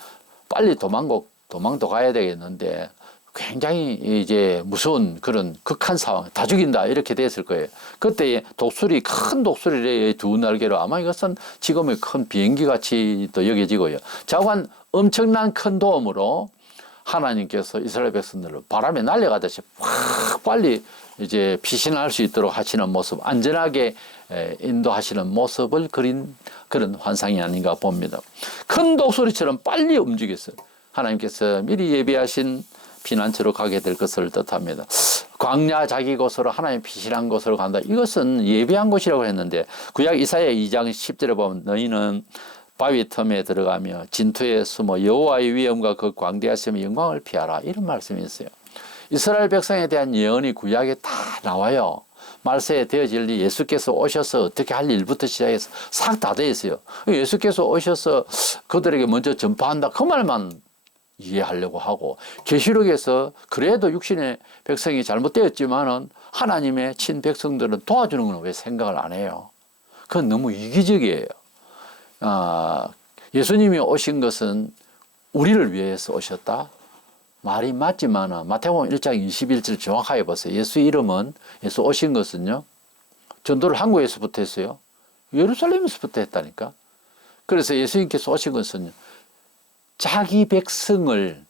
빨리 도망도 가야 되겠는데 굉장히 이제 무서운 그런 극한 상황, 다 죽인다 이렇게 됐을 거예요. 그때 큰 독수리의 두 날개로 아마 이것은 지금의 큰 비행기 같이 또 여겨지고요. 자관 엄청난 큰 도움으로 하나님께서 이스라엘 백성들을 바람에 날려가듯이 확 빨리 이제 피신할 수 있도록 하시는 모습, 안전하게 인도하시는 모습을 그린 그런 환상이 아닌가 봅니다. 큰 독수리처럼 빨리 움직였어요. 하나님께서 미리 예비하신 피난처로 가게 될 것을 뜻합니다. 광야 자기 곳으로 하나님 피신한 곳으로 간다. 이것은 예비한 곳이라고 했는데 구약 이사야 2장 10절에 보면 너희는 바위 틈에 들어가며 진토에 숨어 여호와의 위엄과 그 광대하심의 영광을 피하라. 이런 말씀이 있어요. 이스라엘 백성에 대한 예언이 구약에 다 나와요. 말세에 되어질 일, 예수께서 오셔서 어떻게 할 일부터 시작해서 싹 다 되어 있어요. 예수께서 오셔서 그들에게 먼저 전파한다. 그 말만 이해하려고 하고, 계시록에서 그래도 육신의 백성이 잘못되었지만은 하나님의 친백성들은 도와주는 건 왜 생각을 안 해요? 그건 너무 이기적이에요. 예수님이 오신 것은 우리를 위해서 오셨다? 말이 맞지만 마태복음 1장 21절 정확하게 보세요. 예수 이름은, 예수 오신 것은요, 전도를 한국에서부터 했어요. 예루살렘에서부터 했다니까. 그래서 예수님께서 오신 것은 자기 백성을,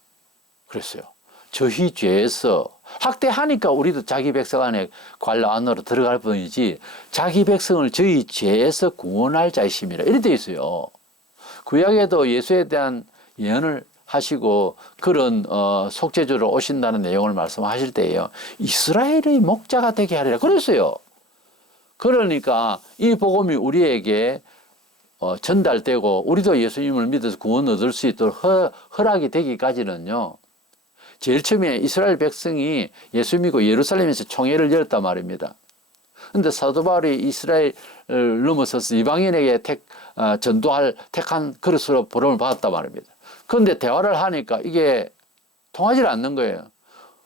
그랬어요. 저희 죄에서 학대하니까 우리도 자기 백성 안에 관로 안으로 들어갈 뿐이지 자기 백성을 저희 죄에서 구원할 자이심이라 이렇게 되어 있어요. 구약에도 예수에 대한 예언을 하시고 그런 속죄주로 오신다는 내용을 말씀하실 때에요. 이스라엘의 목자가 되게 하리라 그랬어요. 그러니까 이 복음이 우리에게 전달되고 우리도 예수님을 믿어서 구원 얻을 수 있도록 허락이 되기까지는요. 제일 처음에 이스라엘 백성이 예수 믿고 예루살렘에서 총회를 열었단 말입니다. 그런데 사도 바울이 이스라엘을 넘어서서 이방인에게 전도할 택한 그릇으로 부름을 받았단 말입니다. 그런데 대화를 하니까 이게 통하지 않는 거예요.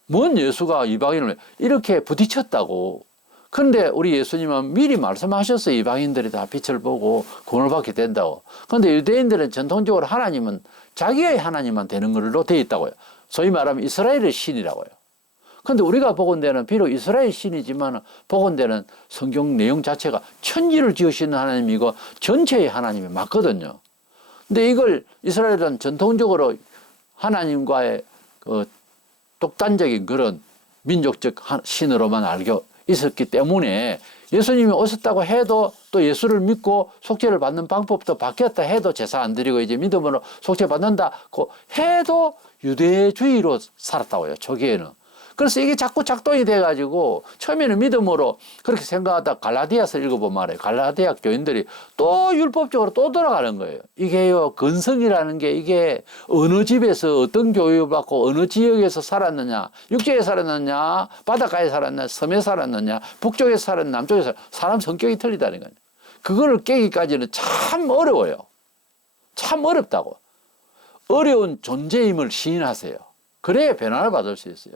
뭔 예수가 이방인을 이렇게 부딪혔다고. 그런데 우리 예수님은 미리 말씀하셨어요. 이방인들이 다 빛을 보고 구원을 받게 된다고. 그런데 유대인들은 전통적으로 하나님은 자기의 하나님만 되는 걸로 되어 있다고요. 소위 말하면 이스라엘의 신이라고요. 그런데 우리가 복원되는 비록 이스라엘 신이지만 복원되는 성경 내용 자체가 천지를 지으시는 하나님이고 전체의 하나님이 맞거든요. 근데 이걸 이스라엘은 전통적으로 하나님과의 독단적인 그런 민족적 신으로만 알고 있었기 때문에 예수님이 오셨다고 해도 또 예수를 믿고 속죄를 받는 방법도 바뀌었다 해도 제사 안 드리고 이제 믿음으로 속죄 받는다고 해도 유대주의로 살았다고요. 초기에는. 그래서 이게 자꾸 작동이 돼가지고 처음에는 믿음으로 그렇게 생각하다 갈라디아서 읽어보면 말이에요. 갈라디아 교인들이 또 율법적으로 또 돌아가는 거예요. 이게요, 근성이라는 게 이게 어느 집에서 어떤 교육을 받고 어느 지역에서 살았느냐, 육지에 살았느냐, 바닷가에 살았느냐, 섬에 살았느냐, 북쪽에서 살았느냐, 남쪽에서 사람 성격이 틀리다는 거예요. 그거를 깨기까지는 참 어려워요. 참 어렵다고. 어려운 존재임을 시인하세요. 그래야 변화를 받을 수 있어요.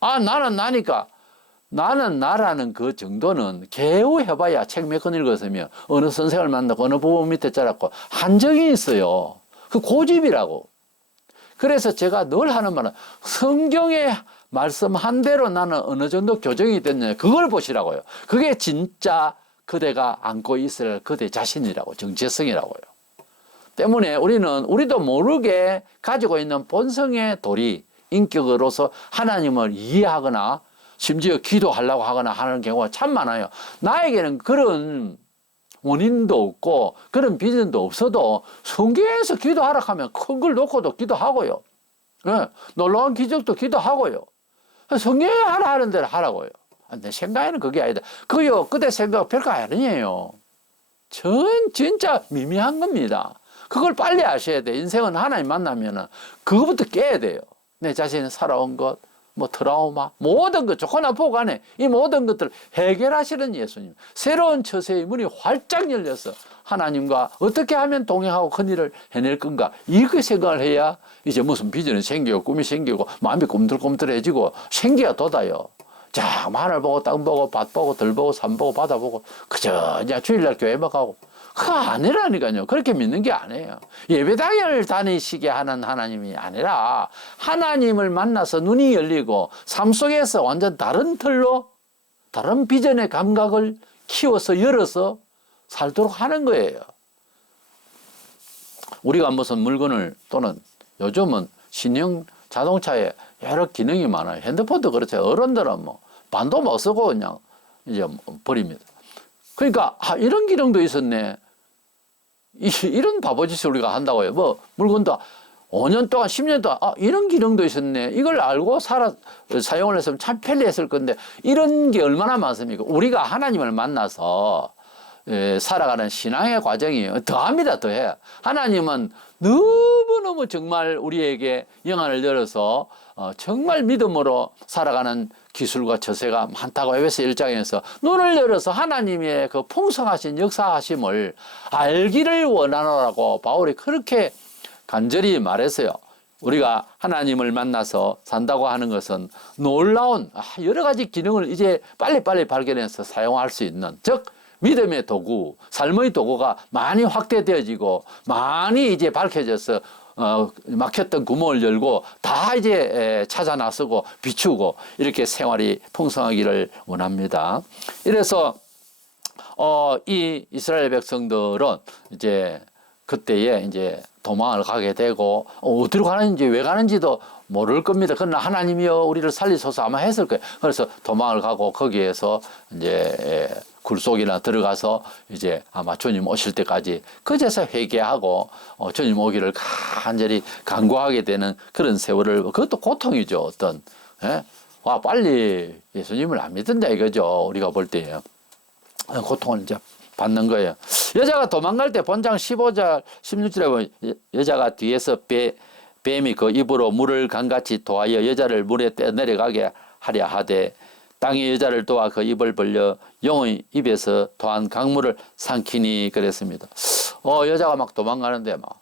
나는 나니까, 나는 나라는 그 정도는 개우 해봐야 책 몇 권 읽었으면 어느 선생을 만나고 어느 부모 밑에 자랐고 한정이 있어요. 그 고집이라고. 그래서 제가 늘 하는 말은 성경의 말씀한 대로 나는 어느 정도 교정이 됐느냐 그걸 보시라고요. 그게 진짜 그대가 안고 있을 그대 자신이라고, 정체성이라고요. 때문에 우리도 모르게 가지고 있는 본성의 도리, 인격으로서 하나님을 이해하거나 심지어 기도하려고 하거나 하는 경우가 참 많아요. 나에게는 그런 원인도 없고 그런 비전도 없어도 성경에서 기도하라 하면 큰 걸 놓고도 기도하고요. 네, 놀라운 기적도 기도하고요. 성경에 하라 하는 대로 하라고요. 내 생각에는 그게 아니다. 그요, 그대 생각 별거 아니에요. 진짜 미미한 겁니다. 그걸 빨리 아셔야 돼. 인생은 하나님 만나면은 그거부터 깨야 돼요. 내 자신이 살아온 것, 트라우마, 모든 것, 좋고 나쁘고 간에 이 모든 것들을 해결하시는 예수님. 새로운 처세의 문이 활짝 열려서 하나님과 어떻게 하면 동행하고 큰일을 해낼 건가. 이렇게 생각을 해야 이제 무슨 비전이 생기고 꿈이 생기고 마음이 꿈틀꿈틀해지고 생기가 돋아요. 자, 하늘 보고 땅 보고 밭 보고 들 보고 산 보고 바다 보고 그저 이제 주일날 교회만 가고 그거 아니라니까요. 그렇게 믿는 게 아니에요. 예배당을 다니시게 하는 하나님이 아니라 하나님을 만나서 눈이 열리고 삶 속에서 완전 다른 틀로 다른 비전의 감각을 키워서 열어서 살도록 하는 거예요. 우리가 무슨 물건을 또는 요즘은 신형 자동차에 여러 기능이 많아요. 핸드폰도 그렇죠. 어른들은 반도 못 쓰고 그냥 이제 버립니다. 그러니까 이런 기능도 있었네. 이런 바보짓을 우리가 한다고요. 뭐 물건도 5년 동안 10년 동안 이런 기능도 있었네. 이걸 알고 사용을 했으면 참 편리했을 건데 이런 게 얼마나 많습니까? 우리가 하나님을 만나서 살아가는 신앙의 과정이 더합니다. 더해. 하나님은 너무너무 정말 우리에게 영안을 열어서 정말 믿음으로 살아가는 기술과 처세가 많다고 에베소 1장에서 눈을 열어서 하나님의 그 풍성하신 역사하심을 알기를 원하노라고 바울이 그렇게 간절히 말했어요. 우리가 하나님을 만나서 산다고 하는 것은 놀라운 여러 가지 기능을 이제 빨리빨리 발견해서 사용할 수 있는, 즉 믿음의 도구, 삶의 도구가 많이 확대되어지고 많이 이제 밝혀져서 막혔던 구멍을 열고 다 이제 찾아 나서고 비추고 이렇게 생활이 풍성하기를 원합니다. 이래서 이 이스라엘 백성들은 이제 그때에 이제 도망을 가게 되고 어디로 가는지 왜 가는지도 모를 겁니다. 그러나 하나님이여 우리를 살리소서 아마 했을 거예요. 그래서 도망을 가고 거기에서 이제 굴속이나 들어가서 이제 아마 주님 오실 때까지 그제서 회개하고 주님 오기를 간절히 간구하게 되는 그런 세월을, 그것도 고통이죠. 어떤 와 빨리 예수님을 안 믿는다 이거죠. 우리가 볼 때요. 고통을 이제 받는 거예요. 여자가 도망갈 때 본장 15절 16절에 보면 여자가 뒤에서 뱀이 그 입으로 물을 강같이 도하여 여자를 물에 떼 내려가게 하려 하되 땅이 여자를 도와 그 입을 벌려 용의 입에서 토한 강물을 삼키니 그랬습니다. 여자가 막 도망가는데 막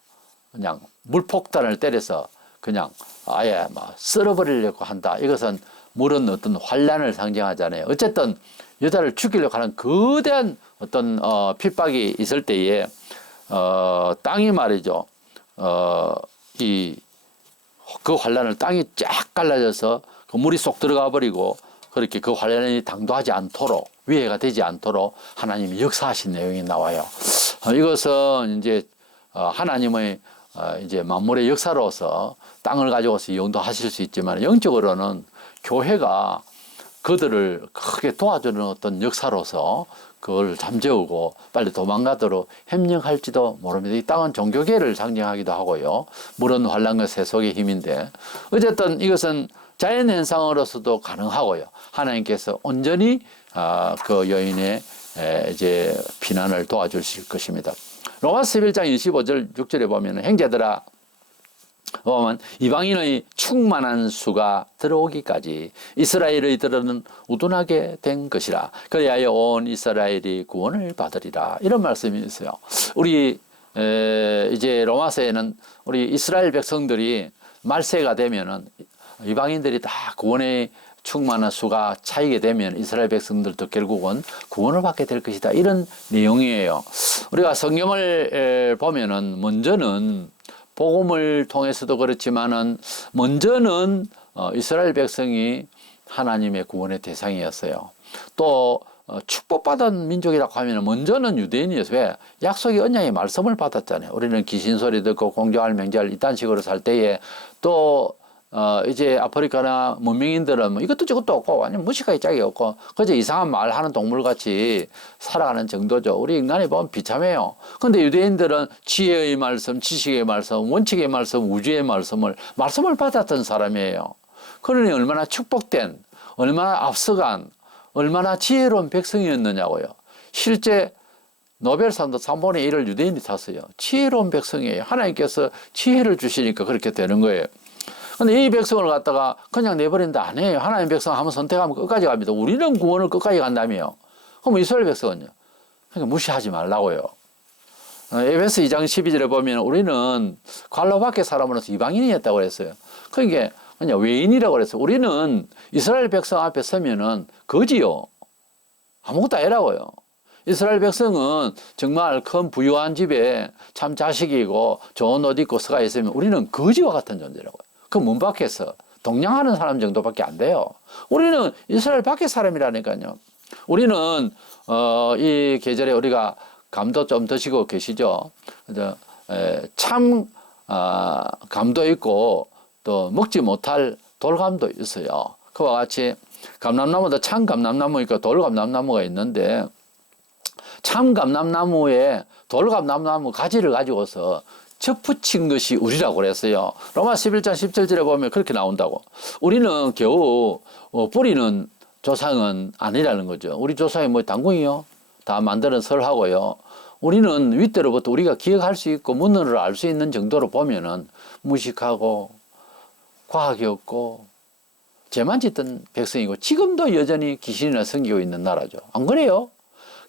그냥 물폭탄을 때려서 그냥 아예 막 쓸어버리려고 한다. 이것은 물은 어떤 환란을 상징하잖아요. 어쨌든 여자를 죽이려고 하는 거대한 어떤 핍박이 있을 때에 땅이 말이죠. 그 환란을 땅이 쫙 갈라져서 그 물이 쏙 들어가 버리고 그렇게 그 환란이 당도하지 않도록, 위해가 되지 않도록 하나님이 역사하신 내용이 나와요. 이것은 이제 하나님의 이제 만물의 역사로서 땅을 가져와서 이용도 하실 수 있지만 영적으로는 교회가 그들을 크게 도와주는 어떤 역사로서 그걸 잠재우고 빨리 도망가도록 협력할지도 모릅니다. 이 땅은 종교계를 상징하기도 하고요. 물은 환란과 세속의 힘인데 어쨌든 이것은 자연현상으로서도 가능하고요. 하나님께서 온전히 그 여인의 이제 피난을 도와주실 것입니다. 로마서 11장 25절 6절에 보면 행자들아 보면 이방인의 충만한 수가 들어오기까지 이스라엘의들은 우둔하게 된 것이라 그리하여 온 이스라엘이 구원을 받으리라 이런 말씀이 있어요. 우리 이제 로마서에는 우리 이스라엘 백성들이 말세가 되면은 이방인들이 다 구원의 충만한 수가 차이게 되면 이스라엘 백성들도 결국은 구원을 받게 될 것이다 이런 내용이에요. 우리가 성경을 보면은 먼저는 복음을 통해서도 그렇지만은 먼저는 이스라엘 백성이 하나님의 구원의 대상이었어요. 또 축복받은 민족이라고 하면 먼저는 유대인이었어요. 왜? 약속의 언약의 말씀을 받았잖아요. 우리는 귀신 소리 듣고 공경할 명절 이딴 식으로 살 때에 또 이제 아프리카나 문명인들은 뭐 이것도 저것도 없고 완전 무식하게 짝이 없고 그저 이상한 말하는 동물같이 살아가는 정도죠. 우리 인간이 보면 비참해요. 근데 유대인들은 지혜의 말씀, 지식의 말씀, 원칙의 말씀, 우주의 말씀을 받았던 사람이에요. 그러니 얼마나 축복된, 얼마나 앞서간, 얼마나 지혜로운 백성이었느냐고요. 실제 노벨상도 3분의 1을 유대인이 탔어요. 지혜로운 백성이에요. 하나님께서 지혜를 주시니까 그렇게 되는 거예요. 근데 이 백성을 갖다가 그냥 내버린다 안 해요. 하나님 백성 한번 선택하면 끝까지 갑니다. 우리는 구원을 끝까지 간다며요. 그럼 이스라엘 백성은요? 그러니까 무시하지 말라고요. 에베소 2장 12절에 보면 우리는 관로 밖의 사람으로서 이방인이었다고 그랬어요. 그러니까 그냥 외인이라고 그랬어요. 우리는 이스라엘 백성 앞에 서면은 거지요. 아무것도 아니라고요. 이스라엘 백성은 정말 큰 부유한 집에 참 자식이고 좋은 옷 입고 서가 있으면 우리는 거지와 같은 존재라고요. 그 문 밖에서 동냥하는 사람 정도밖에 안 돼요. 우리는 이스라엘 밖의 사람이라니까요. 우리는 이 계절에 우리가 감도 좀 드시고 계시죠. 참 감도 있고 또 먹지 못할 돌감도 있어요. 그와 같이 감람나무도 참 감람나무니까 돌감람나무가 있는데 참 감람나무에 돌감람나무 가지를 가지고서 접붙인 것이 우리라고 그랬어요. 로마 11장 17절에 보면 그렇게 나온다고. 우리는 겨우 뿌리는 조상은 아니라는 거죠. 우리 조상이 뭐 당궁이요? 다 만드는 설하고요. 우리는 윗대로부터 우리가 기억할 수 있고 문어를 알 수 있는 정도로 보면은 무식하고 과학이 없고 죄만 짓던 백성이고 지금도 여전히 귀신이나 섬기고 있는 나라죠. 안 그래요?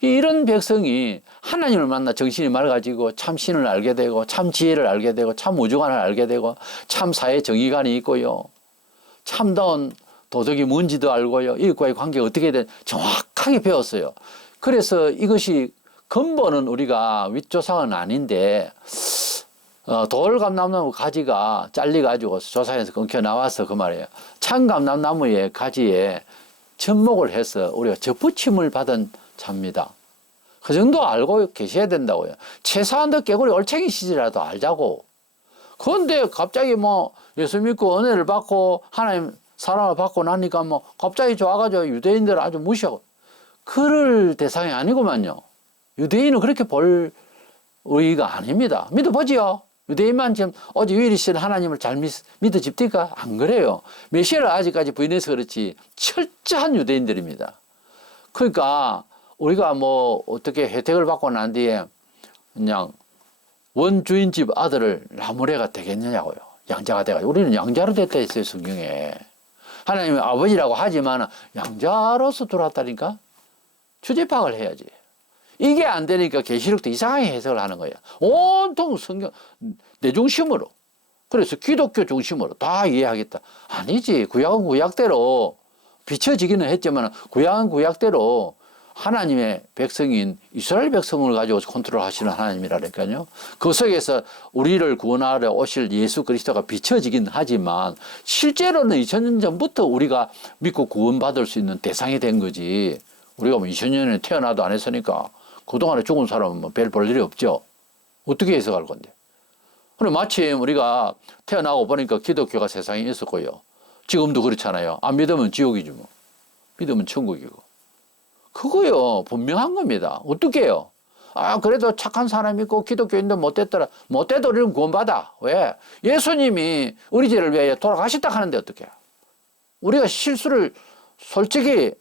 이런 백성이 하나님을 만나 정신이 맑아지고 참 신을 알게 되고 참 지혜를 알게 되고 참 우주관을 알게 되고 참 사회 정의관이 있고요. 참다운 도덕이 뭔지도 알고요. 이것과의 관계가 어떻게 된 정확하게 배웠어요. 그래서 이것이 근본은 우리가 윗조상은 아닌데 돌감람나무 가지가 잘려가지고 조상에서 끊겨 나와서 그 말이에요. 참감람나무의 가지에 접목을 해서 우리가 접붙임을 받은 자입니다. 그 정도 알고 계셔야 된다고요. 최소한도 깨구리 올챙이 시절이라도 알자고. 그런데 갑자기 뭐 예수 믿고 은혜를 받고 하나님 사랑을 받고 나니까 뭐 갑자기 좋아가지고 유대인들을 아주 무시하고 그럴 대상이 아니구만요. 유대인은 그렇게 볼 의의가 아닙니다. 믿어보지요. 유대인만 지금 어제 유일이신 하나님을 잘 믿어집니까? 안 그래요. 메시아를 아직까지 부인해서 그렇지 철저한 유대인들입니다. 그러니까 우리가 뭐 어떻게 혜택을 받고 난 뒤에 그냥 원주인집 아들을 나무래가 되겠느냐고요. 양자가 돼가지고 우리는 양자로 됐다 했어요. 성경에. 하나님이 아버지라고 하지만 양자로서 들어왔다니까 주제 파악을 해야지. 이게 안 되니까 계시록도 이상하게 해석을 하는 거야. 온통 성경 내 중심으로. 그래서 기독교 중심으로 다 이해하겠다. 아니지. 구약은 구약대로 비춰지기는 했지만 구약은 구약대로 하나님의 백성인 이스라엘 백성을 가지고 컨트롤 하시는 하나님이라니까요. 그 속에서 우리를 구원하러 오실 예수 그리스도가 비춰지긴 하지만 실제로는 2000년 전부터 우리가 믿고 구원받을 수 있는 대상이 된 거지. 우리가 뭐 2000년에 태어나도 안 했으니까 그동안에 죽은 사람은 뭐 별 볼 일이 없죠. 어떻게 해석할 건데. 그래 마침 우리가 태어나고 보니까 기독교가 세상에 있었고요. 지금도 그렇잖아요. 안 믿으면 지옥이지 뭐. 믿으면 천국이고. 그거요. 분명한 겁니다. 어떻게 해요? 아, 그래도 착한 사람 있고 기독교인도 못됐더라. 못돼도 우리는 구원받아. 왜? 예수님이 우리 죄를 위하여 돌아가셨다 하는데 어떻게 해요? 우리가 실수를 솔직히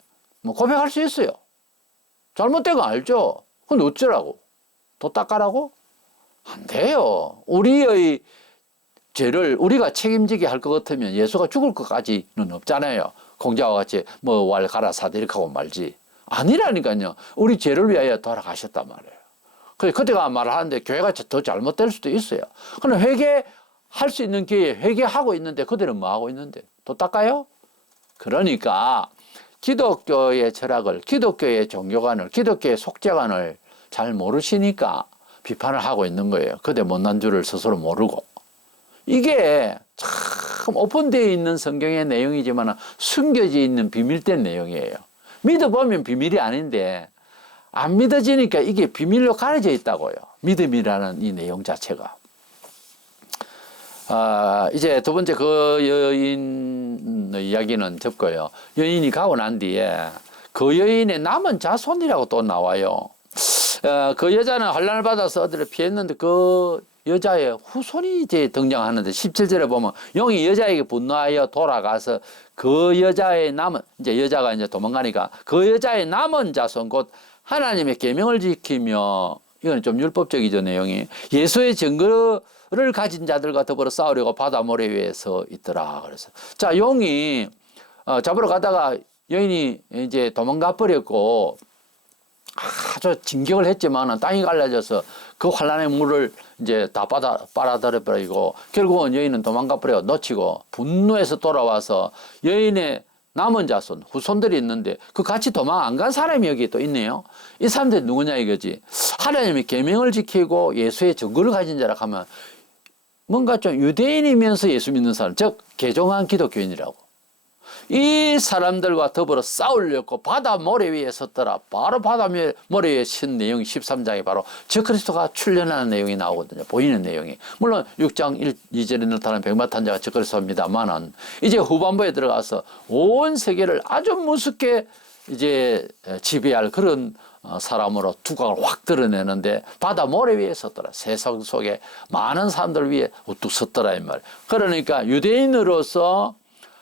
뭐 고백할 수 있어요. 잘못된 거 알죠? 근데 어쩌라고? 더 닦아라고? 안 돼요. 우리의 죄를 우리가 책임지게 할 것 같으면 예수가 죽을 것까지는 없잖아요. 공자와 같이 뭐 왈 가라 사대 이렇게 하고 말지. 아니라니까요. 우리 죄를 위하여 돌아가셨단 말이에요. 그래서 그때가 말을 하는데 교회가 더 잘못될 수도 있어요. 그럼 회개할 수 있는 기회에 회개하고 있는데 그들은 뭐 하고 있는데? 또 닦아요? 그러니까 기독교의 철학을, 기독교의 종교관을, 기독교의 속죄관을 잘 모르시니까 비판을 하고 있는 거예요. 그대 못난 줄을 스스로 모르고. 이게 참 오픈되어 있는 성경의 내용이지만 숨겨져 있는 비밀된 내용이에요. 믿어보면 비밀이 아닌데 안 믿어지니까 이게 비밀로 가려져 있다고요. 믿음이라는 이 내용 자체가. 이제 두 번째 그 여인의 이야기는 접고요. 여인이 가고 난 뒤에 그 여인의 남은 자손이라고 또 나와요. 그 여자는 환난을 받아서 어디를 피했는데 그 여자의 후손이 이제 등장하는데 17절에 보면 영이 여자에게 분노하여 돌아가서 그 여자의 남은 이제 여자가 이제 도망가니까 그 여자의 남은 자손 곧 하나님의 계명을 지키며 이건 좀 율법적이죠 내용이 예수의 증거를 가진 자들과 더불어 싸우려고 바다 모래 위에 서 있더라. 그래서 자 용이 잡으러 가다가 여인이 이제 도망가 버렸고 아주 진격을 했지만 땅이 갈라져서 그 환란의 물을 이제 다 빨아들여 버리고 결국은 여인은 도망가 버려 놓치고 분노해서 돌아와서 여인의 남은 자손 후손들이 있는데 그 같이 도망 안 간 사람이 여기 또 있네요. 이 사람들이 누구냐 이거지. 하나님의 계명을 지키고 예수의 증거를 가진 자라 하면 뭔가 좀 유대인이면서 예수 믿는 사람 즉 개종한 기독교인이라고. 이 사람들과 더불어 싸우려고 바다 모래 위에 섰더라. 바로 바다 모래 위에 신 내용이 13장에 바로 적그리스도가 출현하는 내용이 나오거든요. 보이는 내용이. 물론 6장 2절에 나타난 백마탄자가 적그리스도입니다만은 이제 후반부에 들어가서 온 세계를 아주 무섭게 이제 지배할 그런 사람으로 두각을 확 드러내는데 바다 모래 위에 섰더라. 세상 속에 많은 사람들 위에 우뚝 섰더라 이 말. 그러니까 유대인으로서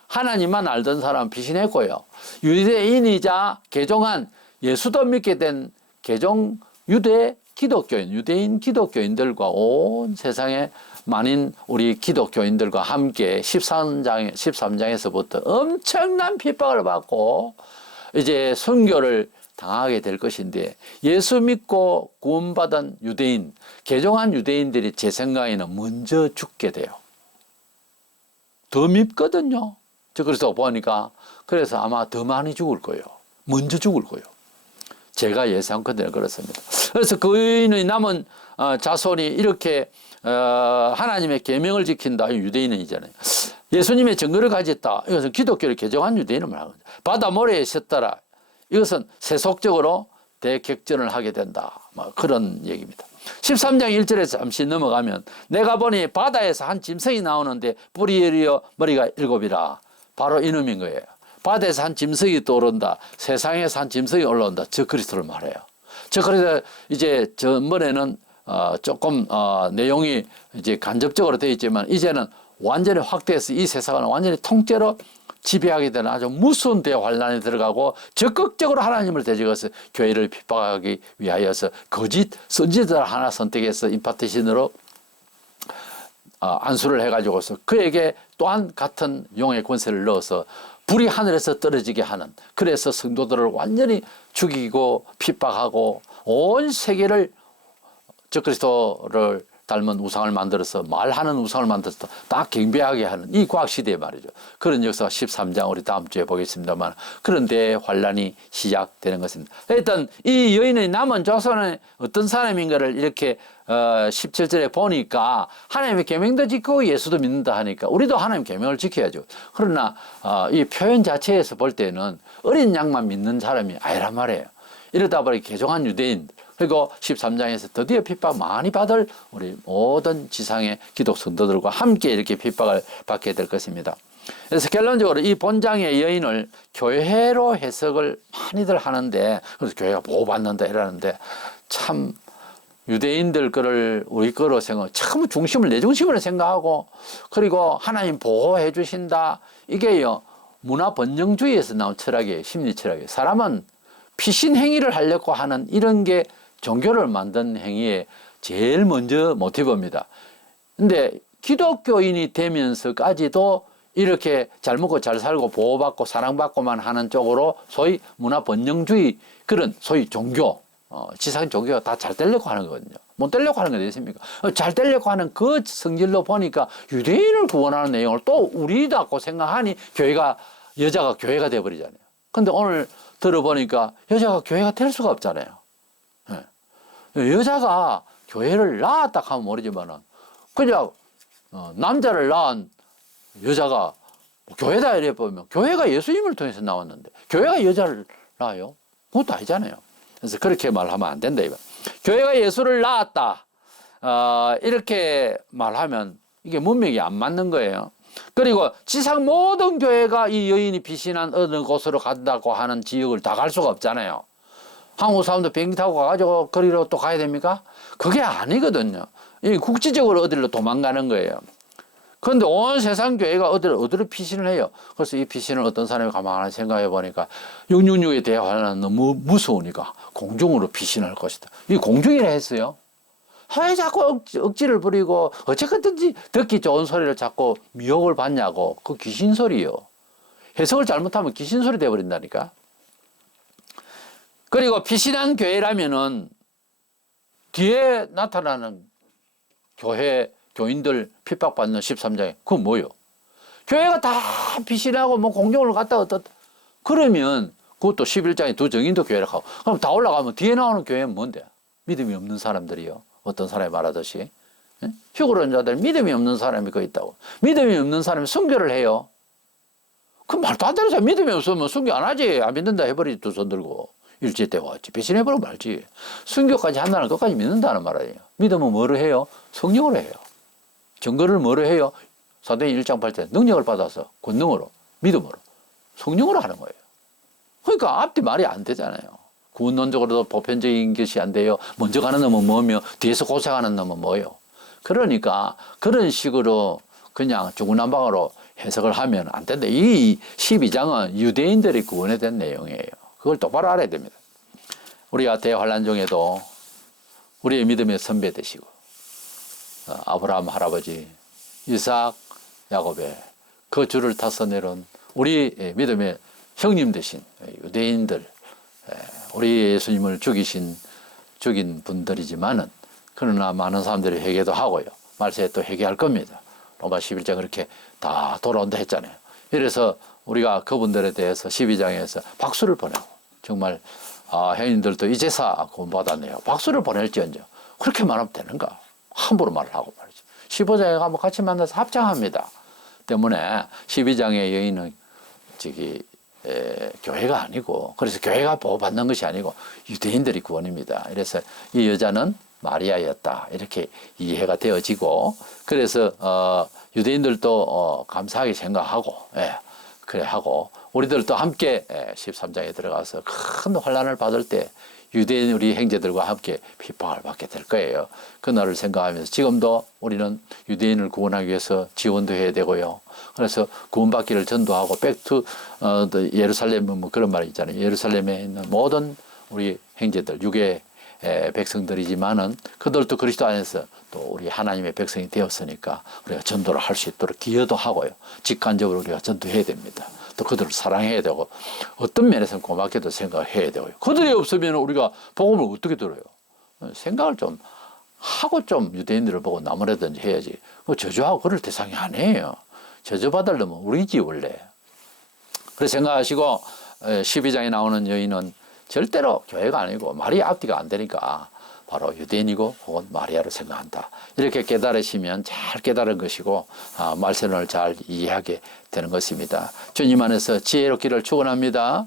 하나님만 알던 사람은 피신했고요. 유대인이자 개종한 예수도 믿게 된 개종 유대 기독교인, 유대인 기독교인들과 온 세상의 많은 우리 기독교인들과 함께 13장에서부터 엄청난 핍박을 받고 이제 순교를 당하게 될 것인데 예수 믿고 구원받은 유대인, 개종한 유대인들이 제 생각에는 먼저 죽게 돼요. 더 밉거든요. 그래서 보니까 그래서 아마 더 많이 죽을 거예요. 먼저 죽을 거예요. 제가 예상컨대 그렇습니다. 그래서 그의 남은 자손이 이렇게 하나님의 계명을 지킨다. 유대인이잖아요. 예수님의 증거를 가졌다. 이것은 기독교를 개종한 유대인을 말하는 거죠. 바다 모래에 섰더라. 이것은 세속적으로 대격전을 하게 된다. 그런 얘기입니다. 13장 1절에서 잠시 넘어가면 내가 보니 바다에서 한 짐승이 나오는데 뿔이 여리어 머리가 7이라. 바로 이놈인 거예요. 바다에서 한 짐승이 떠오른다. 세상에서 한 짐승이 올라온다. 저 그리스도를 말해요. 저 그래서 이제 전번에는 조금 내용이 이제 간접적으로 되어 있지만 이제는 완전히 확대해서 이 세상을 완전히 통째로 지배하게 되는 아주 무서운 대환란에 들어가고 적극적으로 하나님을 대적해서 교회를 핍박하기 위하여서 거짓 선지자를 하나 선택해서 임파티신으로 안수를 해가지고서 그에게 또한 같은 용의 권세를 넣어서 불이 하늘에서 떨어지게 하는, 그래서 성도들을 완전히 죽이고 핍박하고 온 세계를 적그리스도를 닮은 우상을 만들어서 말하는 우상을 만들어서 다 경배하게 하는 이 과학시대의 말이죠. 그런 역사가 13장 우리 다음 주에 보겠습니다만 그런 대환란이 시작되는 것입니다. 일단 이 여인의 남은 조선은 어떤 사람인가를 이렇게 17절에 보니까 하나님의 계명도 지키고 예수도 믿는다 하니까 우리도 하나님 계명을 지켜야죠. 그러나 이 표현 자체에서 볼 때는 어린 양만 믿는 사람이 아니란 말이에요. 이러다 보니 개종한 유대인 그리고 13장에서 드디어 핍박 많이 받을 우리 모든 지상의 기독 성도들과 함께 이렇게 핍박을 받게 될 것입니다. 그래서 결론적으로 이 본장의 여인을 교회로 해석을 많이들 하는데 그래서 교회가 보호받는다 이러는데 참 유대인들 거를 우리 거로 생각, 참 중심을 내 중심으로 생각하고 그리고 하나님 보호해 주신다. 이게요 문화 번영주의에서 나온 철학이에요. 심리 철학이에요. 사람은 피신 행위를 하려고 하는 이런 게 종교를 만든 행위에 제일 먼저 모티브입니다. 근데 기독교인이 되면서까지도 이렇게 잘 먹고 잘 살고 보호받고 사랑받고만 하는 쪽으로 소위 문화 번영주의 그런 소위 종교, 지상 종교가 다 잘 되려고 하는 거거든요. 못 되려고 하는 게 어디 있습니까? 잘 되려고 하는 그 성질로 보니까 유대인을 구원하는 내용을 또 우리다고 생각하니 교회가, 여자가 교회가 돼버리잖아요. 근데 오늘 들어보니까 여자가 교회가 될 수가 없잖아요. 여자가 교회를 낳았다 하면 모르지만은 그냥 남자를 낳은 여자가 교회다 이래 보면 교회가 예수님을 통해서 나왔는데 교회가 여자를 낳아요? 그것도 아니잖아요. 그래서 그렇게 말하면 안 된다 이거. 교회가 예수를 낳았다 이렇게 말하면 이게 문맥이 안 맞는 거예요. 그리고 지상 모든 교회가 이 여인이 피신한 어느 곳으로 간다고 하는 지역을 다 갈 수가 없잖아요. 한국 사람도 비행기 타고 가가지고 거리로 또 가야 됩니까? 그게 아니거든요. 이 국지적으로 어디로 도망가는 거예요. 그런데 온 세상 교회가 어디로 피신을 해요. 그래서 이 피신을 어떤 사람이 가만히 생각해 보니까 666에 대화는 너무 무서우니까 공중으로 피신할 것이다. 이 공중이라 했어요. 왜 자꾸 억지를 부리고 어쨌든지 듣기 좋은 소리를 자꾸 미혹을 받냐고. 그 귀신 소리요. 해석을 잘못하면 귀신 소리 돼버린다니까. 그리고 피신한 교회라면은 뒤에 나타나는 교회 교인들 핍박받는 13장에 그건 뭐요? 교회가 다 피신하고 뭐 공중을 갔다 어떻다 그러면 그것도 11장에 두 정인도 교회라고 하고 그럼 다 올라가면 뒤에 나오는 교회는 뭔데? 믿음이 없는 사람들이요. 어떤 사람이 말하듯이 휴거론 자들 믿음이 없는 사람이 거 있다고. 믿음이 없는 사람이 순교를 해요. 그 말도 안 되는 사람 믿음이 없으면 순교 안 하지. 안 믿는다 해버리지. 두 손 들고. 일제 때 왔지. 배신해버리면 말지. 순교까지 한다는 끝까지 믿는다는 말이에요. 믿음은 뭐를 해요? 성령으로 해요. 증거를 뭐로 해요? 사도행 1장 8절 능력을 받아서 권능으로 믿음으로 성령으로 하는 거예요. 그러니까 앞뒤 말이 안 되잖아요. 구원론적으로도 보편적인 것이 안 돼요. 먼저 가는 놈은 뭐며 뒤에서 고생하는 놈은 뭐요. 그러니까 그런 식으로 그냥 중구난방으로 해석을 하면 안 된다. 이 12장은 유대인들이 구원에 대한 내용이에요. 그걸 똑바로 알아야 됩니다. 우리가 대환란 중에도 우리의 믿음의 선배 되시고 아브라함 할아버지 이삭 야곱의 그 줄을 타서 내려온 우리 믿음의 형님 되신 유대인들 우리 예수님을 죽인 분들이지만은 그러나 많은 사람들이 회개도 하고요. 말세에 또 회개할 겁니다. 로마 11장 그렇게 다 돌아온다 했잖아요. 이래서 우리가 그분들에 대해서 12장에서 박수를 보내고 정말 형님들도 이제사 구원받았네요. 박수를 보낼지언정 그렇게 말하면 되는가? 함부로 말을 하고 말이죠. 15장에 가면 같이 만나서 합장합니다. 때문에 12장의 여인은 교회가 아니고 그래서 교회가 보호받는 것이 아니고 유대인들이 구원입니다. 그래서 이 여자는 마리아였다 이렇게 이해가 되어지고 그래서 유대인들도 감사하게 생각하고 그래 하고 우리들도 함께 13장에 들어가서 큰 환난을 받을 때 유대인 우리 형제들과 함께 핍박을 받게 될 거예요. 그날을 생각하면서 지금도 우리는 유대인을 구원하기 위해서 지원도 해야 되고요. 그래서 구원받기를 전도하고 백투 예루살렘 뭐 그런 말이 있잖아요. 예루살렘에 있는 모든 우리 형제들 유괴 백성들이지만은 그들도 그리스도 안에서 또 우리 하나님의 백성이 되었으니까 우리가 전도를 할 수 있도록 기여도 하고요. 직관적으로 우리가 전도해야 됩니다. 또 그들을 사랑해야 되고 어떤 면에서는 고맙게도 생각해야 되고요. 그들이 없으면 우리가 복음을 어떻게 들어요? 생각을 좀 하고 좀 유대인들을 보고 나무라든지 해야지. 저주하고 그럴 대상이 아니에요. 저주받을 놈은 우리지 원래. 그래서 생각하시고 12장에 나오는 여인은 절대로 교회가 아니고 말이 앞뒤가 안 되니까 바로 유대인이고 혹은 마리아를 생각한다. 이렇게 깨달으시면 잘 깨달은 것이고 말씀을 잘 이해하게 되는 것입니다. 주님 안에서 지혜롭기를 축원합니다.